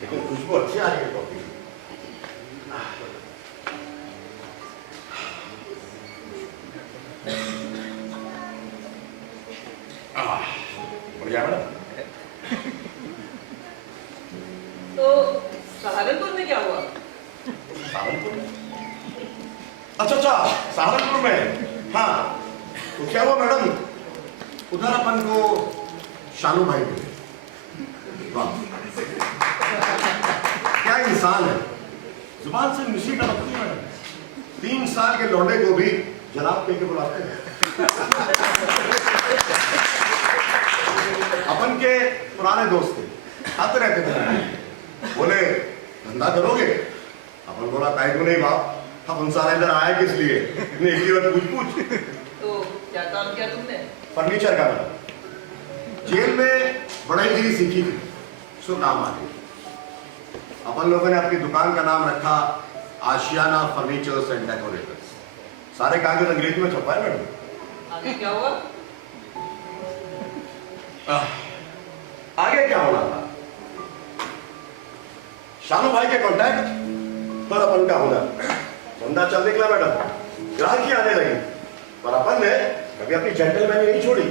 लेकिन खुशबू अच्छी आ रही है कॉफी। बढ़िया मैडम। तो सहारनपुर में क्या हुआ? सहारनपुर में? अच्छा, सहारनपुर में, हाँ। तो क्या हुआ मैडम, उधर अपन को शानू भाई मिले। वाह, क्या इंसान है, जुबान से मिश्री का लगती है मैडम। 3 साल के लौंडे को भी जनाब कह के बुलाते हैं। अपन के पुराने दोस्त थे, आते रहते थे। बोले धंधा करोगे? अपन बोला काहे को नहीं बाप, अपन सारे इधर आए किस लिए, इतनी एक ही बार पूछ। तो क्या काम किया तुमने? फर्नीचर का बना। जेल में बढ़ईगिरी सीखी थी, सो काम आ गई। अपन लोगों ने अपनी दुकान का नाम रखा आशियाना फर्नीचर्स एंड डेकोरेटर्स। सारे कागज अंग्रेजी में छपा है मैडम। आगे क्या हुआ? आगे क्या होना था, शानू भाई के कॉन्टैक्ट पर अपन का हुनर, धंधा चल निकला मैडम, ग्राहकी आने लगी। पर अपन ने कभी अपनी जेंटलमैन नहीं छोड़ी,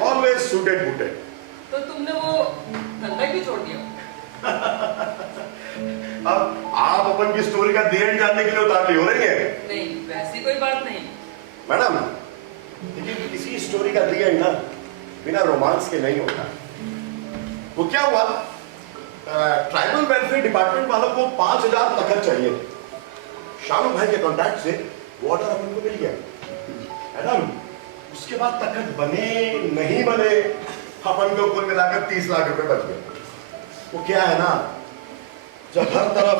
ऑलवेज सूटेड बूटेड। तो तुमने वो धंधा क्यों छोड़ दिया? अब आप अपन की स्टोरी का दी एंड जानने के लिए उतावली हो रही है? नहीं, वैसी कोई बात नहीं। मैडम लेकिन किसी स्टोरी का दी एंड ना बिना रोमांस के नहीं होता। वो क्या हुआ, ट्राइबल वेलफेयर डिपार्टमेंट वालों को 5000 तखत चाहिए। शानू भाई के कॉन्टैक्ट से वो ऑर्डर अपन को मिल गया। मैडम उसके बाद तखत बने नहीं बने, अपन को कुल मिलाकर 30 लाख रुपए बच गए। वो क्या है ना, जब हर तरफ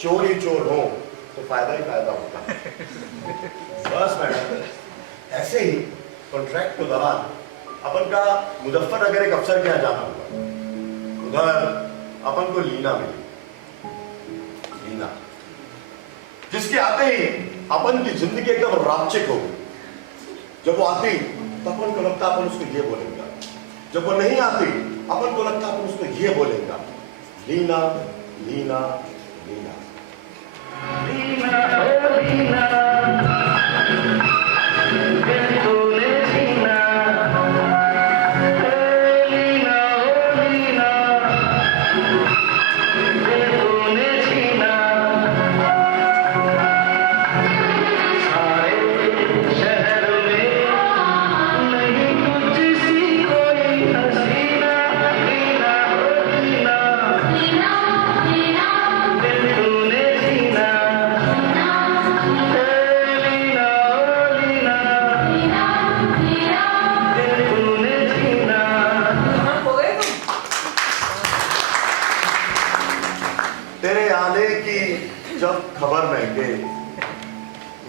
चोर ही चोर हो तो फायदा ही फायदा होता है। बस मैडम ऐसे ही कॉन्ट्रैक्ट के दौरान अपन का मुजफ्फरनगर एक अफसर के यहाँ जाना हुआ। उधर अपन को लीना मिली, लीना जिसके आते ही अपन की जिंदगी एकदम रापचिक हो गई। जब वो आती तो अपन को लगता अपन उसको ये बोलेंगे, जब वो नहीं आती अपन को लगता अपन उसको ये बोलेंगे, लीना लीना लीना लीना ओ लीना। तेरे आने की जब खबर महके,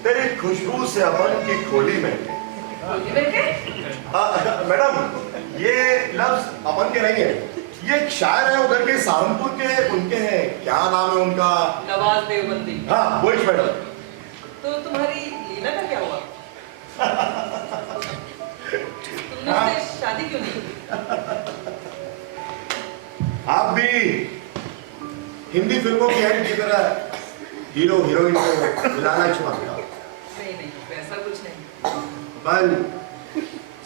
तेरी खुशबू से अपन की खोली महके। खोली महके? मैडम, ये लफ्ज अपन के नहीं है, ये एक शायर है उधर के सहारनपुर के, उनके हैं, क्या नाम है उनका? नवाज देवबंदी। हाँ वही मैडम। तो तुम्हारी लीना का क्या हुआ? तुमने उससे शादी क्यों नहीं की? आप भी हिंदी फिल्मों की एक्ट की तरह हीरो हीरोइन को मिलाना ही छुपा दिया। नहीं नहीं, वैसा कुछ नहीं। पर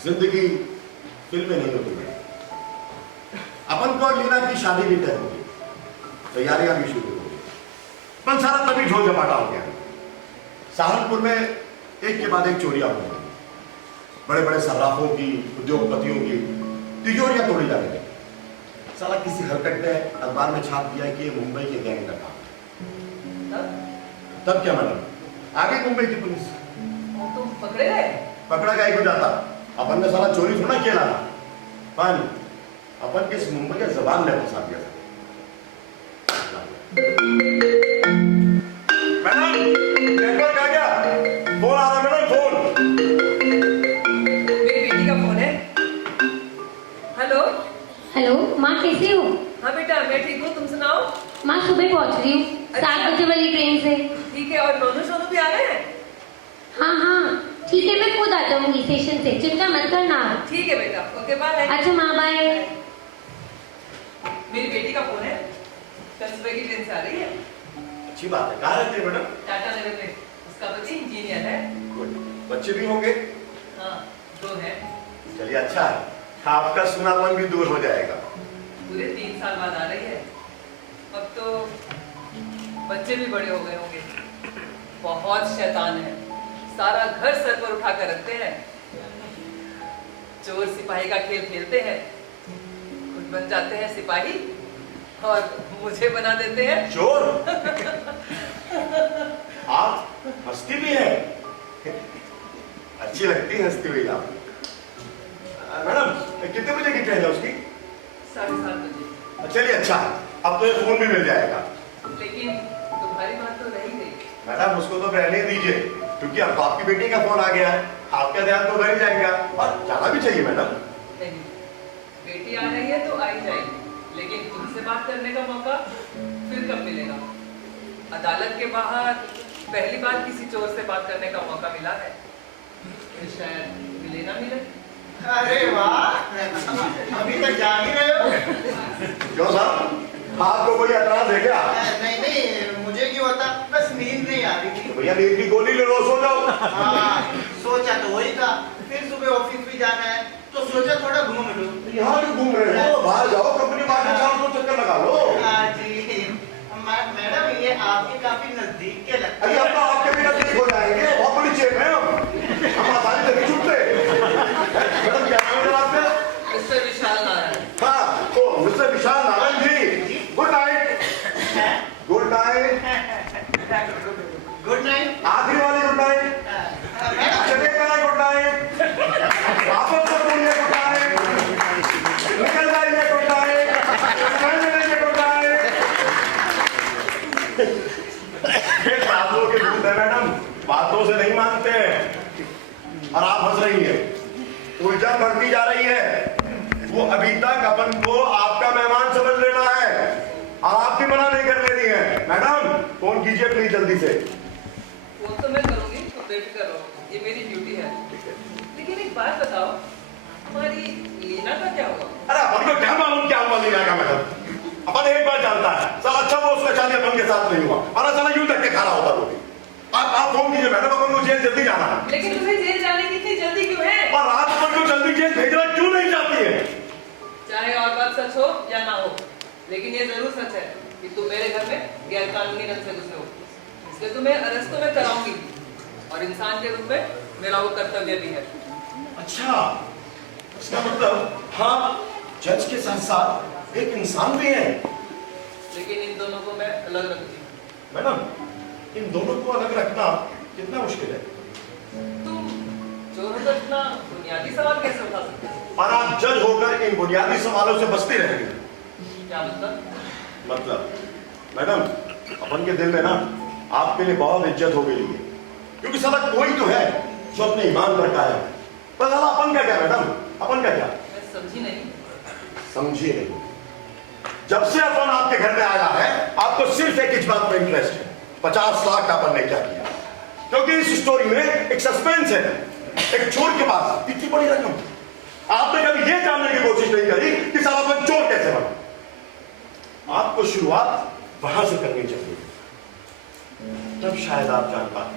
जिंदगी फिल्में नहीं होती है। अपन को और लीना की शादी भी तय होगी, तैयारियां भी शुरू हो गई, पर सारा तभी ढोल झपाटा हो गया। सहारनपुर में एक के बाद एक चोरियां हो गई, बड़े बड़े सर्राफों की, उद्योगपतियों की तिजोरियां तोड़ी जा रही। साला किसी हरकत ने अखबार में छाप दिया कि ये मुंबई के गैंग का काम। तब क्या मैडम, आ गई मुंबई की पुलिस। तुम पकड़े गए? पकड़ा गया को जाता, अपन ने साला चोरी थोड़ा किया ना, पर अपन किस मुंबई के जबान ने फंसा दिया था। मैडम नेटवर्क आ गया, फोन आ रहा मैडम, फोन। मेरी बेटी का फोन है। हेलो हेलो माँ, कैसे हो? हाँ बेटा, मैं ठीक हूँ, तुम सुनाओ। माँ सुबह पहुँच रही हूँ, 7 बजे वाली ट्रेन से। ठीक है, और नोनू सोनू भी आ रहे हैं? हाँ हाँ ठीक है, मैं खुद आ जाऊंगी स्टेशन से, चिंता मत करना। ठीक है बेटा, ओके बाय। अच्छा माँ बाय। मेरी बेटी का फोन है, कल सुबह की ट्रेन से आ रही है। अच्छी बात है, कहाँ रहते हैं मैडम? टाटा नगर में, उसका पति इंजीनियर है। बच्चे भी होंगे? हाँ 2 हैं। चलिए अच्छा है, आपका सुनापन भी दूर हो जाएगा। पूरे 3 साल बाद आ रही है। अब तो बच्चे भी बड़े हो गए होंगे। बहुत शैतान है, सारा घर सर पर उठा कर रखते हैं। चोर सिपाही का खेल खेलते हैं, खुद बन जाते हैं सिपाही और मुझे बना देते हैं चोर। आप हंसती भी है, अच्छी लगती है हंसती हुई आप। मैडम कितने बजे की ट्रेन है उसकी? 7:30 बजे। चलिए अच्छा, अब तो ये फोन भी मिल जाएगा। लेकिन तुम्हारी बात तो रही गई। मैडम उसको तो रहने दीजिए, क्योंकि अब तो आपकी बेटी का फोन आ गया है, आपका ध्यान तो उधर ही जाएगा, और जाना भी चाहिए मैडम। नहीं, बेटी आ रही है तो आई जाएगी, लेकिन तुमसे बात करने का मौका फिर कब मिलेगा? अदालत के बाहर पहली बार किसी चोर से बात करने का मौका मिला है, फिर शायद मिले ना मिले। अरे वाह, अभी तक जाग ही रहे हो? क्यों साहब, आपको कोई एतराज है क्या? नहीं नहीं, मुझे क्यों होता, बस नींद नहीं आ रही थी। भैया नींद की गोली ले लो, सो जाओ। हाँ, सोचा तो वही था, फिर सुबह ऑफिस भी जाना है, तो सोचा थोड़ा घूम लूं। यहाँ क्यों घूम रहे हो? बाहर जाओ, कंपनी मार्केट जाओ, तो चक्कर लगा लो। हाँ जी, मैडम ये आपके काफी नजदीक के लगते अरे हैं। अब तो आपके भी नजदीक हो जाएंगे, बहुत बड़ी चेप है हम आसानी से नहीं छूटते। मैडम क्या नाम है आपका? मिस्टर विशाल नारायण। हाँ, तो mister Vishal Narayan ji, good night. Good night. Good night. आखिरी वाली गुड नाइट। चले गए गुड नाइट। वापस से बोलिए गुड नाइट। निकल जाइए गुड नाइट। कहने लगे गुड नाइट। ये बातों के भूत है मैडम, बातों से नहीं मानते हैं। और आप हंस रही हैं, उलझन बढ़ती जा रही है। वो अभी तक अपन को आपका मेहमान समझ लेना है, और आप भी मना नहीं कर ले रही है। मैडम फोन कीजिए प्लीज जल्दी से। फोन तो मैं करूंगी, तो बेफिक्र रहो, ये मेरी ड्यूटी है। लेकिन एक बात बताओ, हमारी लीना का क्या हुआ? अरे अपन को क्या मालूम क्या हुआ लीना का मैडम? अपन एक बार जानता है, साला अच्छा वो उसका शादी अपन के साथ नहीं हुआ, और साला यूं तक के खा रहा होता रोटी। आप फोन कीजिए मैडम, अपन को जेल जल्दी जाना है। लेकिन तुम्हें जेल जाने की इतनी जल्दी क्यों है? और आप अपन को जल्दी जेल भेजना क्यों नहीं चाहती है? चाहे और बात सच हो या ना हो, लेकिन ये जरूर सच है कि तुम मेरे घर में गैर कानूनी ढंग से घुसे हो, इसलिए तुम्हें अरेस्ट तो मैं कराऊंगी, और इंसान के रूप में मेरा वो कर्तव्य भी है। अच्छा, इसका मतलब हाँ, जज के साथ साथ एक इंसान भी है। लेकिन इन दोनों को मैं अलग रखती हूँ। मैडम इन दोनों को अलग रखना कितना मुश्किल है? तुम चोर होकर इतना बुनियादी सवाल कैसे उठा सकते हो? और आप जज होकर इन बुनियादी सवालों से बचते रहेंगे। क्या मतलब? मतलब मैडम, अपन के दिल में ना आपके लिए बहुत इज्जत हो गई है, क्योंकि साला कोई तो है जो अपने ईमान पर कायम है। पर साला अपन का क्या मैडम, अपन का क्या? मैं समझी नहीं। समझिए नहीं। जब से अपन आपके घर में आया है, आपको सिर्फ एक इस बात में इंटरेस्ट है, 50 लाख का अपन ने क्या किया। क्योंकि इस स्टोरी में एक सस्पेंस है, एक चोर के पास इतनी बड़ी रकम। आपने कभी यह जानने की कोशिश नहीं करी कि साला अपन चोर कैसे बना। आपको शुरुआत वहां से करनी चाहिए, तब शायद आप जान पाते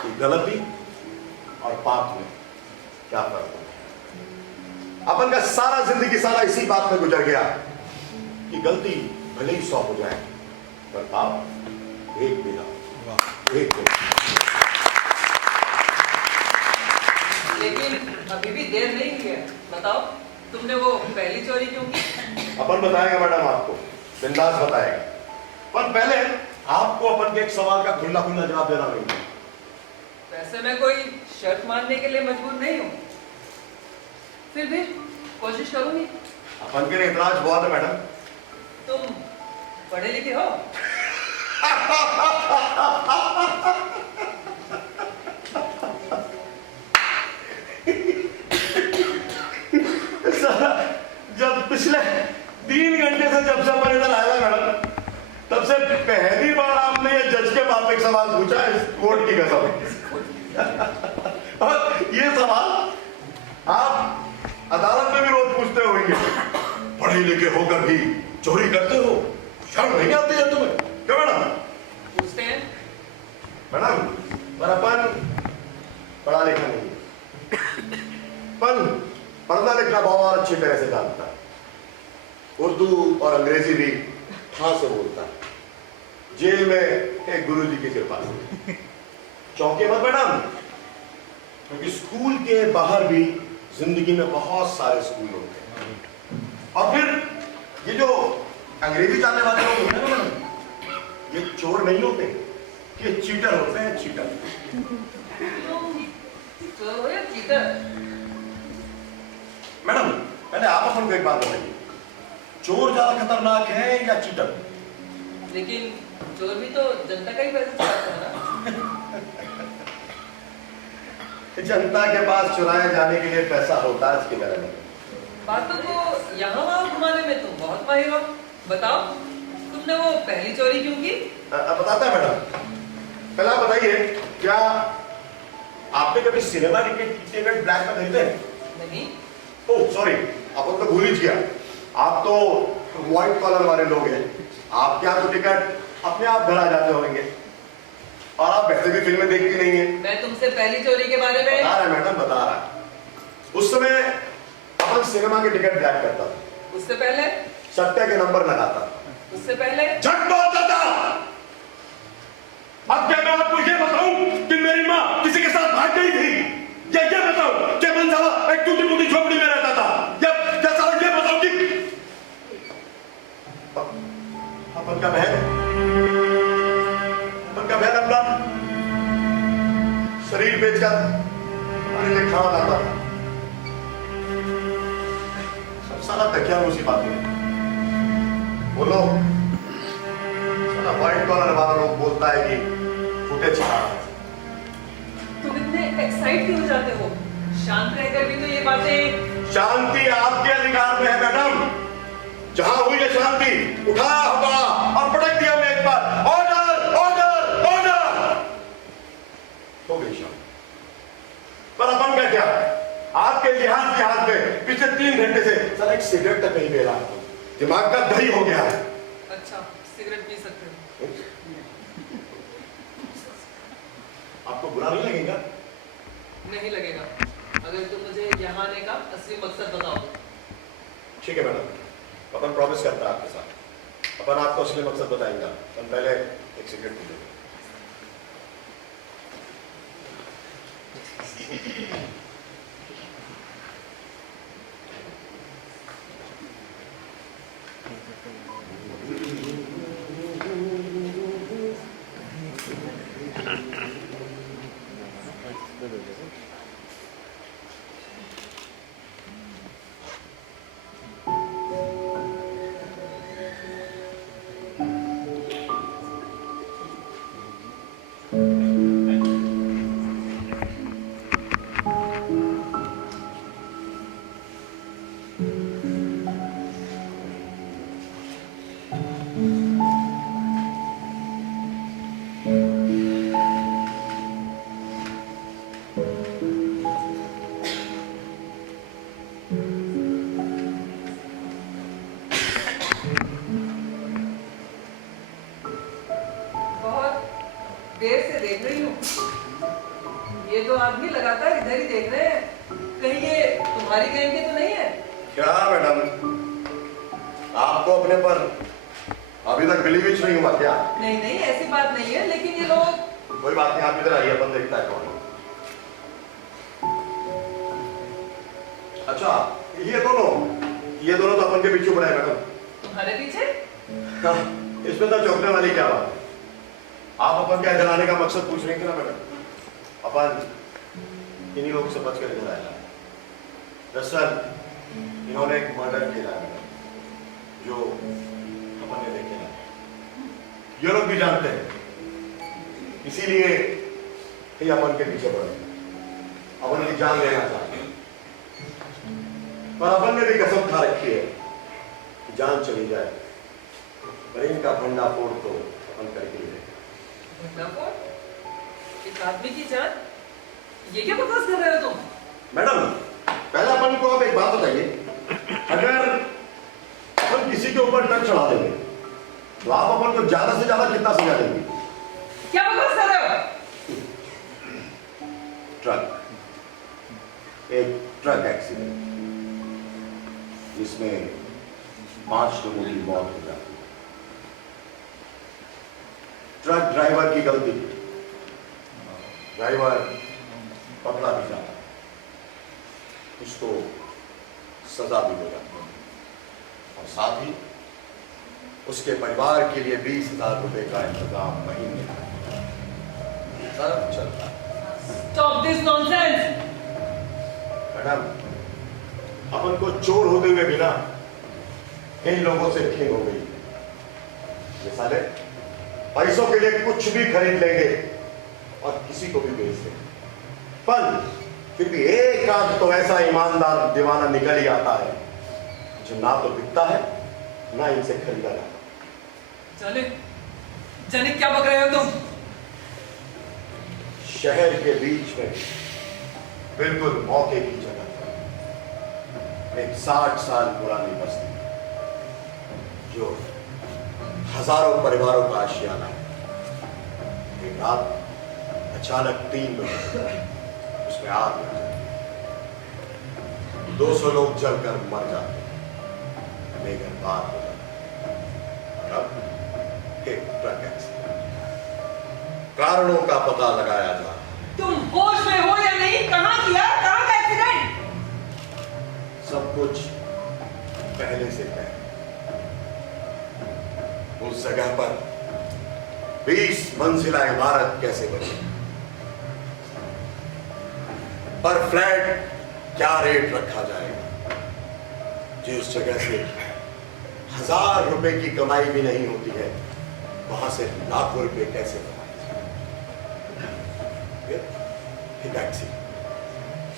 कि गलती और पाप में क्या फर्क है। अपन का सारा जिंदगी सारा इसी बात में गुजर गया कि गलती भले ही 100 हो जाए, पर पाप एक भी ना हो, एक भी। लेकिन अभी भी देर नहीं हुई है। बताओ, तुमने वो पहली चोरी क्यों की? अपन बताएगा मैडम, आपको बिंदास बताएगा। पर पहले आपको अपन के एक सवाल का खुला खुला जवाब देना होगा। वैसे मैं कोई शर्त मानने के लिए मजबूर नहीं हूँ, फिर भी कोशिश करूंगी। अपन के लिए इतराज बहुत है मैडम। तुम पढ़े लिखे हो? जब पिछले 3 घंटे से जब से अपन इधर आया मैडम, तब से पहली बार आपने ये जज के बाप एक सवाल पूछा है, इस कोर्ट की कसम। और ये सवाल आप अदालत में भी रोज पूछते होंगे, पढ़े लिखे होकर भी चोरी करते हो, शर्म नहीं आती है तुम्हें? क्या मैडम पूछते हैं? मैडम, पर अपन पढ़ा लिखा नहीं है, पर पढ़ना लिखना बहुत अच्छी तरह से जानता है। उर्दू और अंग्रेजी भी हाँ से बोलता है। जेल में एक गुरुजी की कृपा से। चौंके मत मैडम, क्योंकि स्कूल के बाहर भी जिंदगी में बहुत सारे स्कूल होते हैं। और फिर ये जो अंग्रेजी जानने वाले लोग होते हैं ना मैडम, ये चोर नहीं होते, ये चीटर होते हैं, चीटर। चोर हो या चीटर? मैडम, पहले आप अपन को एक बात बताइए, चोर ज्यादा खतरनाक है या चीटर? लेकिन चोर भी तो जनता का ही पैसा चुराता है ना। जनता के पास चुराए जाने के लिए पैसा होता है, इसके बारे में बातों को यहाँ वहाँ घुमाने में तुम बहुत माहिर हो। बताओ, तुमने वो पहली चोरी क्यों की? बताता है मैडम। पहले आप बताइए, क्या आपने कभी सिनेमा टिकट ब्लैक में खरीदे? नहीं। ओह सॉरी, आप तो भूल ही गया, आप तो व्हाइट कॉलर वाले लोग हैं। आपके यहाँ तो टिकट अपने आप घर आ जाते होंगे, और आप वैसे भी फिल्में देखती नहीं है। मैं तुमसे पहली चोरी के बारे में बता रहा है मैडम, बता रहा है। उस समय अपन सिनेमा के टिकट ब्लैक करता था। उससे पहले? सट्टे के नंबर लगाता था। उससे पहले? झट बोलता था। अब क्या मैं आपको ये बताऊं कि मेरी माँ किसी के साथ भाग गई थी, या ये बताऊं कि मन साला एक टूटी फूटी झोपड़ी में रहता था, या साला ये बताऊं कि अपन का बहन अपना शरीर बेचकर हमारे लिए खाना लाता था। सब साला तकिया में उसी बात में बोलो। साला व्हाइट कॉलर वाला लोग बोलता है कि फुटेज छा। तुम इतने एक्साइट क्यों हो जाते हो? शांत रहकर भी तो ये बातें। शांति आपके अधिकार में है मैडम। जहां हुई है शांति, उठाया हवा और पटक दिया मैं एक बार, ऑर्डर ऑर्डर ऑर्डर, हो गई शांति। पर अपन का क्या, आपके लिहाज में पिछले 3 घंटे से सर एक सिगरेट तक नहीं ले रहा, दिमाग का दही हो गया है। अच्छा, सिगरेट पी सकते हो? आपको बुरा नहीं लगेगा? नहीं लगेगा, अगर तुम मुझे यहाँ आने का असली मकसद बताओ। ठीक है मैडम, अपन प्रॉमिस करता है आपके साथ, अपन आपको असली मकसद बताएंगे। हम पहले एक सिगरेट पी लेंगे। ये तो आदमी लगातार इधर ही देख रहे हैं, कहीं ये तुम्हारी गैंग के तो नहीं है? क्या मैडम, आपको अपने पर अभी तक बिलीव नहीं हुआ क्या? नहीं नहीं, ऐसी बात नहीं है, लेकिन ये लोग कोई बात नहीं, आप इधर आइए, अपन देखता है कौन है। अच्छा, ये दोनों तो अपन के पीछे पड़े हैं मैडम। तुम्हारे पीछे? हाँ, इसमें तो चौंकने वाली क्या बात है? आप अपन क्या इधर आने का मकसद पूछ रहे थे ना मैडम? अपन इन्हीं लोग से बच कर इधर आया। दरअसल इन्होंने एक मर्डर किया है जो अपन ने देखे ना, ये लोग भी जानते हैं, इसीलिए ये अपन के पीछे पड़े, अपन की जान लेना चाहते हैं। पर अपन ने भी कसम खा रखी है कि जान चली जाए पर इनका भंडाफोड़ तो अपन करके ही रहेंगे। भंडाफोड़? एक आदमी की जान? ये क्या बकवास कर रहे हो तुम? मैडम, पहले अपन को आप एक बात बताइए, अगर अपन किसी के ऊपर ट्रक चढ़ा देंगे तो आप अपन को ज्यादा से ज्यादा कितना सजा देंगे? क्या बकवास कर रहे हो? ट्रक, एक ट्रक एक्सीडेंट जिसमें 5 लोगों की मौत हो जाती है। ट्रक ड्राइवर की गलती, ड्राइवर पकड़ा भी जाता है, उसको सजा भी हो जाती है और साथ ही उसके परिवार के लिए 20,000 रुपए का इंतजाम महीने का सब चलता है। Stop this nonsense! मैडम, अपन को चोर होते हुए भी ना इन लोगों से घिन हो गई। ये साले पैसों के लिए कुछ भी खरीद लेंगे और किसी को भी बेच देंगे, पर फिर भी एक आध तो ऐसा ईमानदार दीवाना निकल ही आता है जो ना तो बिकता है ना इनसे खरीदा जाता। जाने क्या बक रहे हो तुम? शहर के बीच में बिल्कुल मौके की जगह एक 60 साल पुरानी बस्ती जो हजारों परिवारों का आशियाना है। एक रात अचानक 3 लोग उसमें आग लग जाती, 200 लोग जलकर मर जाते, लेकिन बात हो जाती और अब एक ट्रक एक्सीडेंट, कारणों का पता लगाया जा रहा है। तुम होश में हो या नहीं? कहां किया? कहां का एक्सीडेंट? सब कुछ पहले से तय, उस जगह पर 20 मंजिला इमारत कैसे बची, पर फ्लैट क्या रेट रखा जाएगा, जिस जगह से 1000 रुपए की कमाई भी नहीं होती है वहां से लाखों रुपए कैसे कमाए जाए। टैक्सी,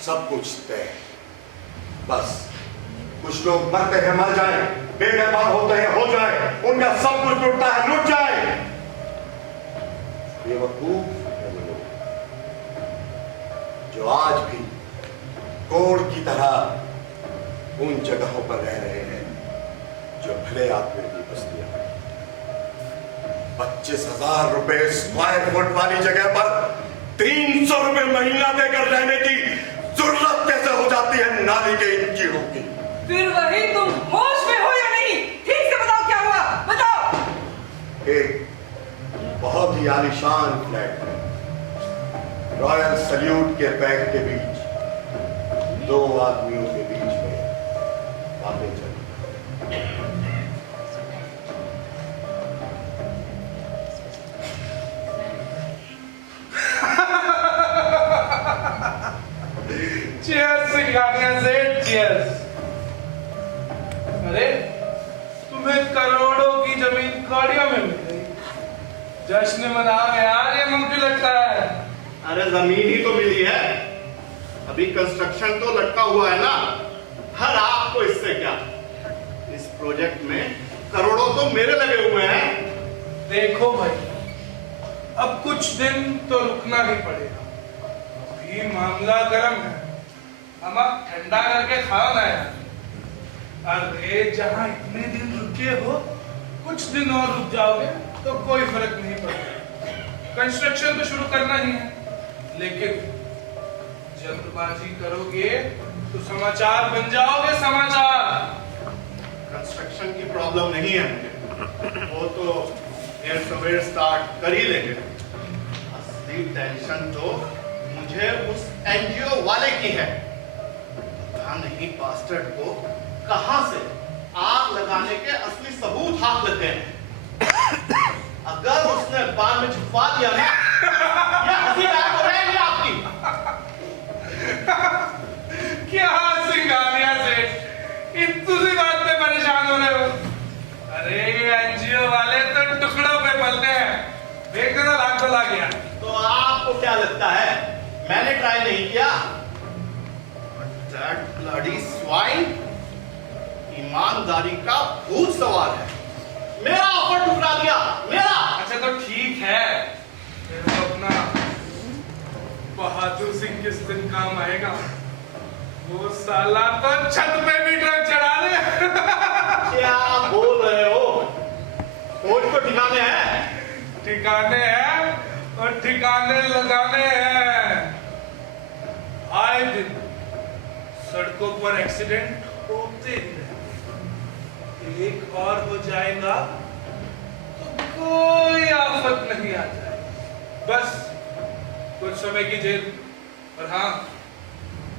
सब कुछ तय, बस कुछ लोग मरते हैं मर जाए, बेघरबार होते हैं हो जाए, उनका सब कुछ लुटता है लुट जाए। बेवकूफ है वो लोग जो आज भी कोड़ की तरह उन जगहों पर रह रहे हैं जो भले आदमियों की बस्तियां हैं। 25,000 रुपए स्क्वायर फुट वाली जगह पर 300 रुपए महीना देकर रहने की जरूरत कैसे हो जाती है नाली के इन कीड़ों की? फिर वही, तुम होश में हो या नहीं? ठीक से बताओ क्या हुआ, बताओ। एक बहुत ही आलीशान फ्लैट है, रॉयल सल्यूट के पैक के बीच 2 आदमियों के बीच में बातें चली। Cheers सिंघानिया सेठ, cheers। अरे तुम्हें करोड़ों की जमीन कौड़ियों में मिल गई, जश्न मनाओ यार, ये मुमकिन लगता है। अरे जमीन ही तो मिली है, अभी कंस्ट्रक्शन तो लटका हुआ है ना। हर आपको इससे क्या, इस प्रोजेक्ट में करोड़ों तो मेरे लगे हुए हैं। देखो भाई, अब कुछ दिन तो रुकना ही पड़ेगा, अभी मामला गर्म है, नमक ठंडा करके खाओ ना यार। अरे जहां इतने दिन रुके हो, कुछ दिन और रुक जाओगे तो कोई फर्क नहीं पड़ेगा, कंस्ट्रक्शन तो शुरू करना ही है। लेकिन जल्दबाजी करोगे तो समाचार बन जाओगे, समाचार। कंस्ट्रक्शन की प्रॉब्लम नहीं है मुझे, वो तो देर सवेर स्टार्ट कर ही लेंगे। असली टेंशन तो मुझे उस एनजीओ वाले की है। पता नहीं बास्टर्ड को कहां से आग लगाने के असली सबूत हाथ लग गए हैं। अगर उसने बाद में छुपा दिया ना, ये हंसी गायब हो रहेगी आपकी। क्या सिंगानिया सेठ, इतनी बात पे परेशान हो रहे हो? अरे ये एनजीओ वाले तो टुकड़ों पे पलते हैं, देख देना लाख भला गया। तो आपको क्या लगता है मैंने ट्राई नहीं किया? That bloody swine, ईमानदारी का भूत सवार है। मेरा ऑफर ठुकरा दिया, मेरा। अच्छा तो ठीक है, फिर तो अपना बहादुर सिंह किस दिन काम आएगा? वो साला तो छत पे भी ट्रक चढ़ा दे। क्या बोल रहे हो? कोर्ट को ठिकाने हैं? ठिकाने हैं और ठिकाने लगाने हैं। आए दिन सड़कों पर एक्सीडेंट होते ही रहते। एक और हो जाएगा तो कोई आफत नहीं आ जाएगी, बस कुछ समय की जेल। और हाँ,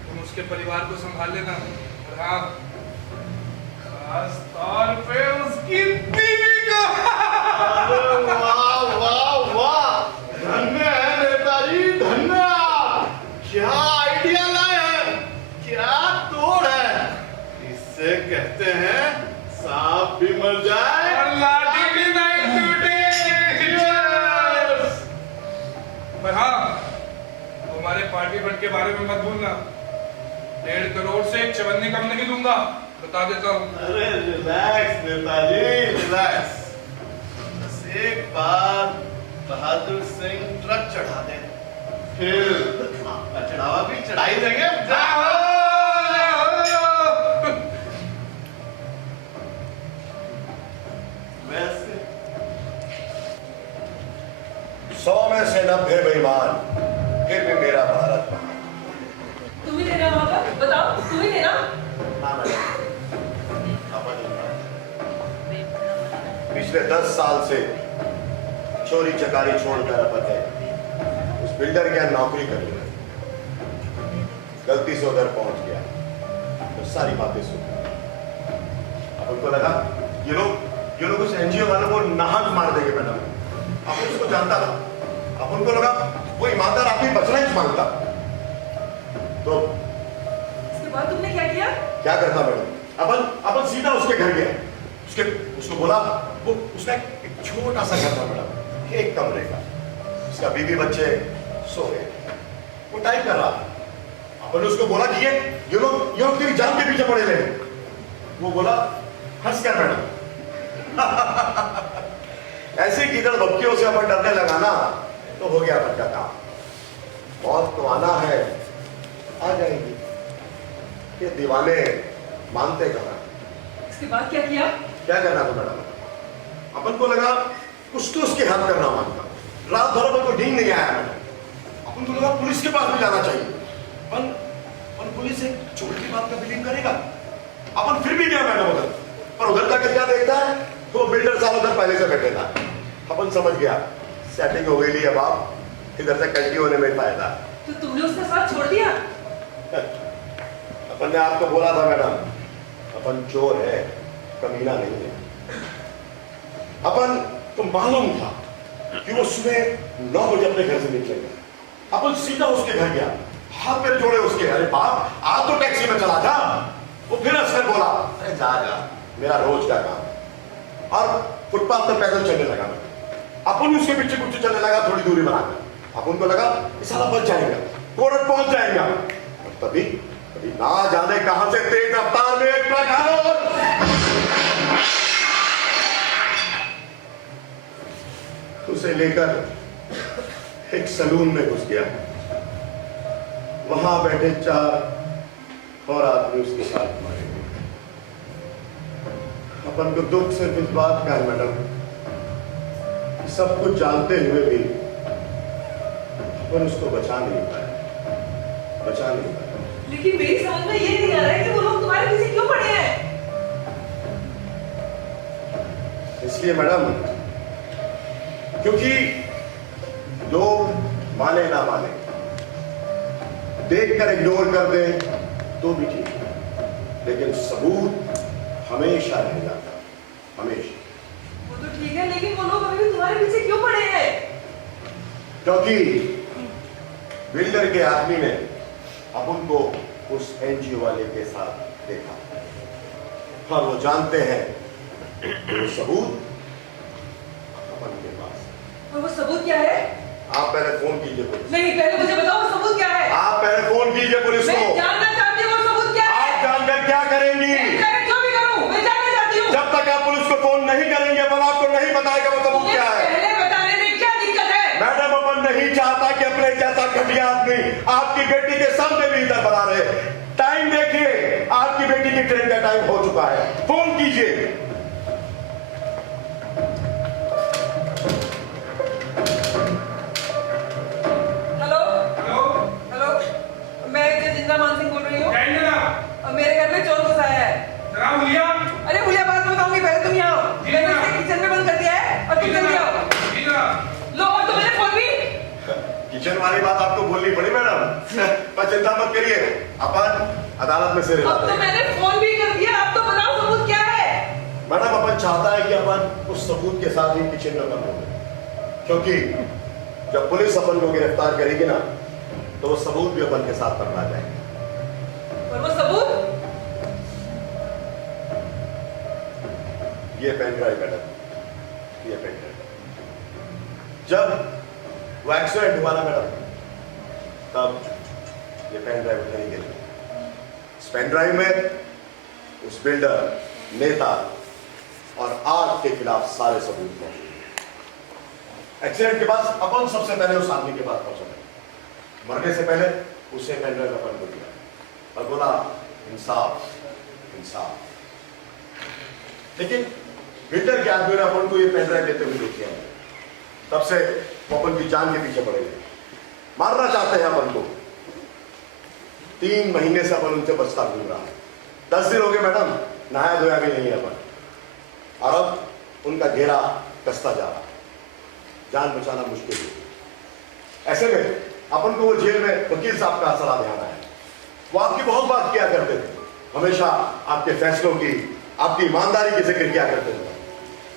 तुम उसके परिवार को संभाल लेना। और हाँ, खास तौर पे उसकी बीवी को। अरे वाह वाह वाह, धन्य है नेताजी, धन्य। क्या आइडिया लाए हैं, क्या तोड़ है। इससे कहते हैं सांप भी मर जाए और लाठी भी नहीं टूटे। पर हाँ, तुम्हारे पार्टी फंड के बारे में मत भूलना। 1.5 करोड़ से एक चवन्नी कम नहीं दूंगा, बता देता हूँ। अरे रिलैक्स नेताजी, रिलैक्स। बस एक बार बहादुर सिंह ट्रक चढ़ा दे, फिर आपका चढ़ावा भी चढ़ा ही देंगे। जाओ, जाओ। वैसे 100 में से 90 बेईमान, फिर भी मेरा भारत महान। तुम ही देना वहां पर, बताओ तुम ही देना। हाँ मैडम, अपन पिछले 10 साल से चोरी चकारी छोड़कर अपन है उस बिल्डर के यहाँ नौकरी कर रहे। गलती से उधर पहुंच गया तो सारी बातें सुन। अब उनको लगा ये लोग उस एनजीओ वालों को नाहक मार देंगे मैडम। अपन उसको जानता था, अब उनको लगा वो ईमानदार आदमी बचना ही मांगता। तो इसके बाद तुमने क्या किया? क्या करता मैडम, अपन सीधा उसके घर गया। उसको बोला, वो उसका एक छोटा सा घर था मैडम, 1 कमरे का। उसका बीवी बच्चे सो गए, वो टाइप कर रहा था। अपन उसको बोला कि ये लोग तेरी जान के पीछे पड़े रहे। वो बोला हंस कर मैडम। ऐसे कीचड़ बक्कियों से अपन डरने लगा ना, तो हो गया अपन का काम। मौत तो आना है, आ जाएगी। ये दीवाने मानते कहाँ। इसके बाद क्या किया? क्या करना था मैडम, अपन को लगा कुछ तो उसके हाथ करना मांगता। रात भर अपन को नींद नहीं आया मैडम। अपन को लगा पुलिस के पास में जाना चाहिए। अपन पुलिस एक चोर की बात का बिलीव करेगा। अपन फिर भी गया मैडम उधर, पर उधर जाकर क्या देखता है, तो बिल्डर साहब उधर पहले से बैठे था। अपन समझ गया सेटिंग हो गई। अब आप इधर से कंटी होने में फायदा। तो तुमने उसका साथ छोड़ दिया? अपन ने आपको बोला था मैडम, अपन चोर है, कमीना नहीं है। अपन तो मालूम था कि वो सुबह 9 बजे अपने घर से निकलेगा। अपन सीधा उसके घर गया, हाथ पैर जोड़े उसके। अरे बाप, आप तो टैक्सी में चला जा। वो फिर हंसकर बोला, अरे जा मेरा रोज का काम। और फुटपाथ पर पैदल चलने लगा। अपन उसके पीछे पीछे चलने लगा, थोड़ी दूरी बनाकर। अपन को लगा कि साला बच जाएगा, कोर्ट पहुंच जाएगा। तभी ना जाने कहां से तेज रफ्तार में एक ट्रक आया, उसे लेकर एक सलून में घुस गया। वहां बैठे 4 और आदमी उसके साथ मारे गए। अपन को दुख सिर्फ इस बात का है मैडम, सब कुछ जानते हुए भी अपन उसको बचा नहीं पाए। लेकिन मेरी समझ में ये नहीं आ रहा है कि वो लोग तुम्हारे पीछे क्यों पड़े हैं। इसलिए मैडम, क्योंकि लोग माने ना माने, देखकर इग्नोर कर दे तो भी ठीक है, लेकिन सबूत हमेशा रह जाता, हमेशा। वो तो ठीक है, लेकिन वो लोग अभी भी तुम्हारे पीछे क्यों पड़े हैं? क्योंकि बिल्डर के आदमी ने अपन को उस एनजीओ वाले के साथ देखा और वो जानते हैं वो सबूत अपन के पास। और वो सबूत क्या है? आप पहले फोन कीजिए पुलिस। नहीं, पहले मुझे बताओ वो सबूत क्या है? आप पहले फोन कीजिए पुलिस को। मैं जानना चाहती हूँ वो सबूत क्या है? आप जानकर क्या करेंगी? मैं जो भी करूँ, मैं जानना चाहती हूँ। जब तक आप पुलिस को फोन नहीं करेंगे अपन आपको नहीं बताएगा वो सबूत क्या है। पहले बताने में क्या दिक्कत है? मैडम, अपन नहीं चाहता कि अपने जैसा घटिया आदमी आपकी बेटी के सामने भी इधर बना रहे। टाइम देखिए, आपकी बेटी की ट्रेन का टाइम हो चुका है, फोन कीजिए। हेलो हेलो, हेलो, मैं जिंदा मान सिंह बोल रही हूँ। क्या ना? मेरे घर में चोर घुस आया है। जरा हुलिया। अरे भैया, बात बताऊंगी, पहले तुम यहाँ आओ। जी मैंने ना। इसे किचन में बंद कर दिया है और तुम जल्दी आओ। जी ना। लो, और तो मेरे फोन भी। किचन वाली बात आपको बोलनी पड़ी मैडम, पर चिंता मत करिए, अपन अदालत में से अब तो मैंने फोन भी कर दिया, अब तो बताओ सबूत क्या है? मैडम, अपन चाहता है कि अपन उस सबूत के साथ ही किचन में बंद हो गए, क्योंकि जब पुलिस अपन को गिरफ्तार करेगी ना तो वो सबूत भी अपन के साथ पकड़ा जाएगा। और वो सबूत? ये पेन ड्राइव मैडम, ये पेन ड्राइव। जब वो एक्सीडेंट हुआ ना मैडम, तब ये पेन ड्राइव उधर ही गिरी। इस पेन ड्राइव में उस बिल्डर, नेता और आग के खिलाफ सारे सबूत मौजूद हैं। एक्सीडेंट के बाद अपन सबसे पहले उस आदमी के पास पहुंचे, मरने से पहले उसे पेन ड्राइव अपन को दिया और बोला इंसाफ, इंसाफ। लेकिन बिल्डर के आदमी ने अपन को ये पेन ड्राइव देते हुए देखा, तब से वो अपन की जान के पीछे पड़े गए, मारना चाहते हैं अपन को। 3 महीने से अपन उनसे बचता घूम रहा है। 10 दिन हो गए मैडम, नहाया धोया भी नहीं है अपन, और अब उनका घेरा कसता जा रहा है, जान बचाना मुश्किल है। ऐसे में अपन को वो जेल में वकील साहब का सलाह देना है। वो आपकी बहुत बात किया करते थे, हमेशा आपके फैसलों की, आपकी ईमानदारी की जिक्र किया करते थे।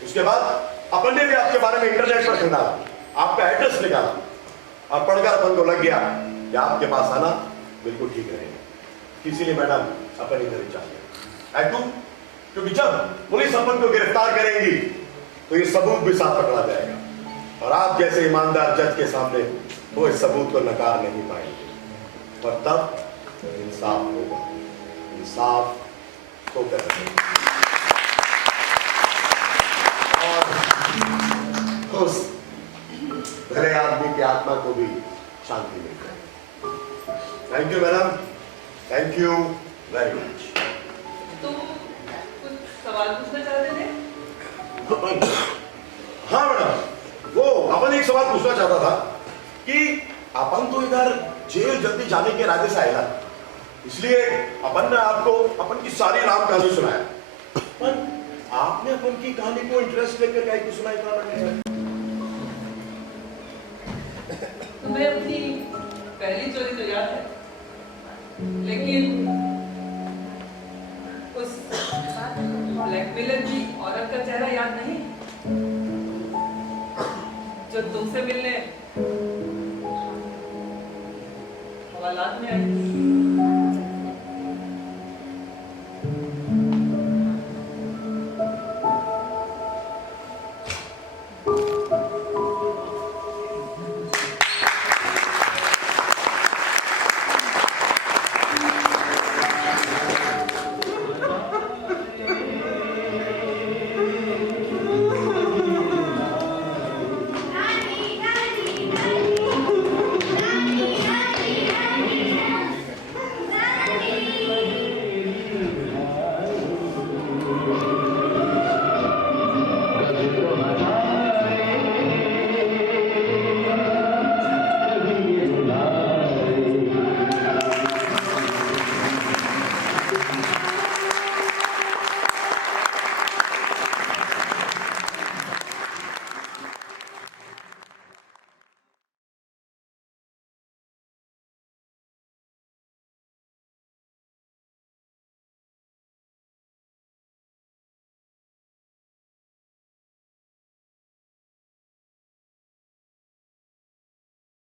उसके बाद अपन ने भी आपके बारे में इंटरनेट पर ढूंढा, आपका एड्रेस निकाला और पढ़कर अपन को लग गया कि आपके पास आना बिल्कुल ठीक रहेगा। इसीलिए मैडम अपन इधर ही चाहिए, क्योंकि जब पुलिस अपन को गिरफ्तार करेंगी तो ये सबूत भी साथ पकड़ा जाएगा, और आप जैसे ईमानदार जज के सामने वो इस सबूत को नकार नहीं पाएंगे, और तब इंसाफ होगा। इंसाफ तो कर रहे हैं, और उस भले आदमी की आत्मा को भी शांति मिले। Thank you madam, thank you very much. तुम कुछ सवाल पूछना चाहते थे? हाँ मैडम, वो अपन एक सवाल पूछना चाहता था कि अपन तो इधर जेल जल्दी जाने के इरादे से आएगा, इसलिए अपन ने आपको अपन की सारी राम कहानी सुनाया, पर आपने अपन की कहानी को इंटरेस्ट लेकर क्या कुछ सुनाई था मैडम? तुम्हें अपनी पहली चोरी तो याद है, लेकिन उस ब्लैकमेलर की औरत का चेहरा याद नहीं, जो तुमसे मिलने हवालात में आई।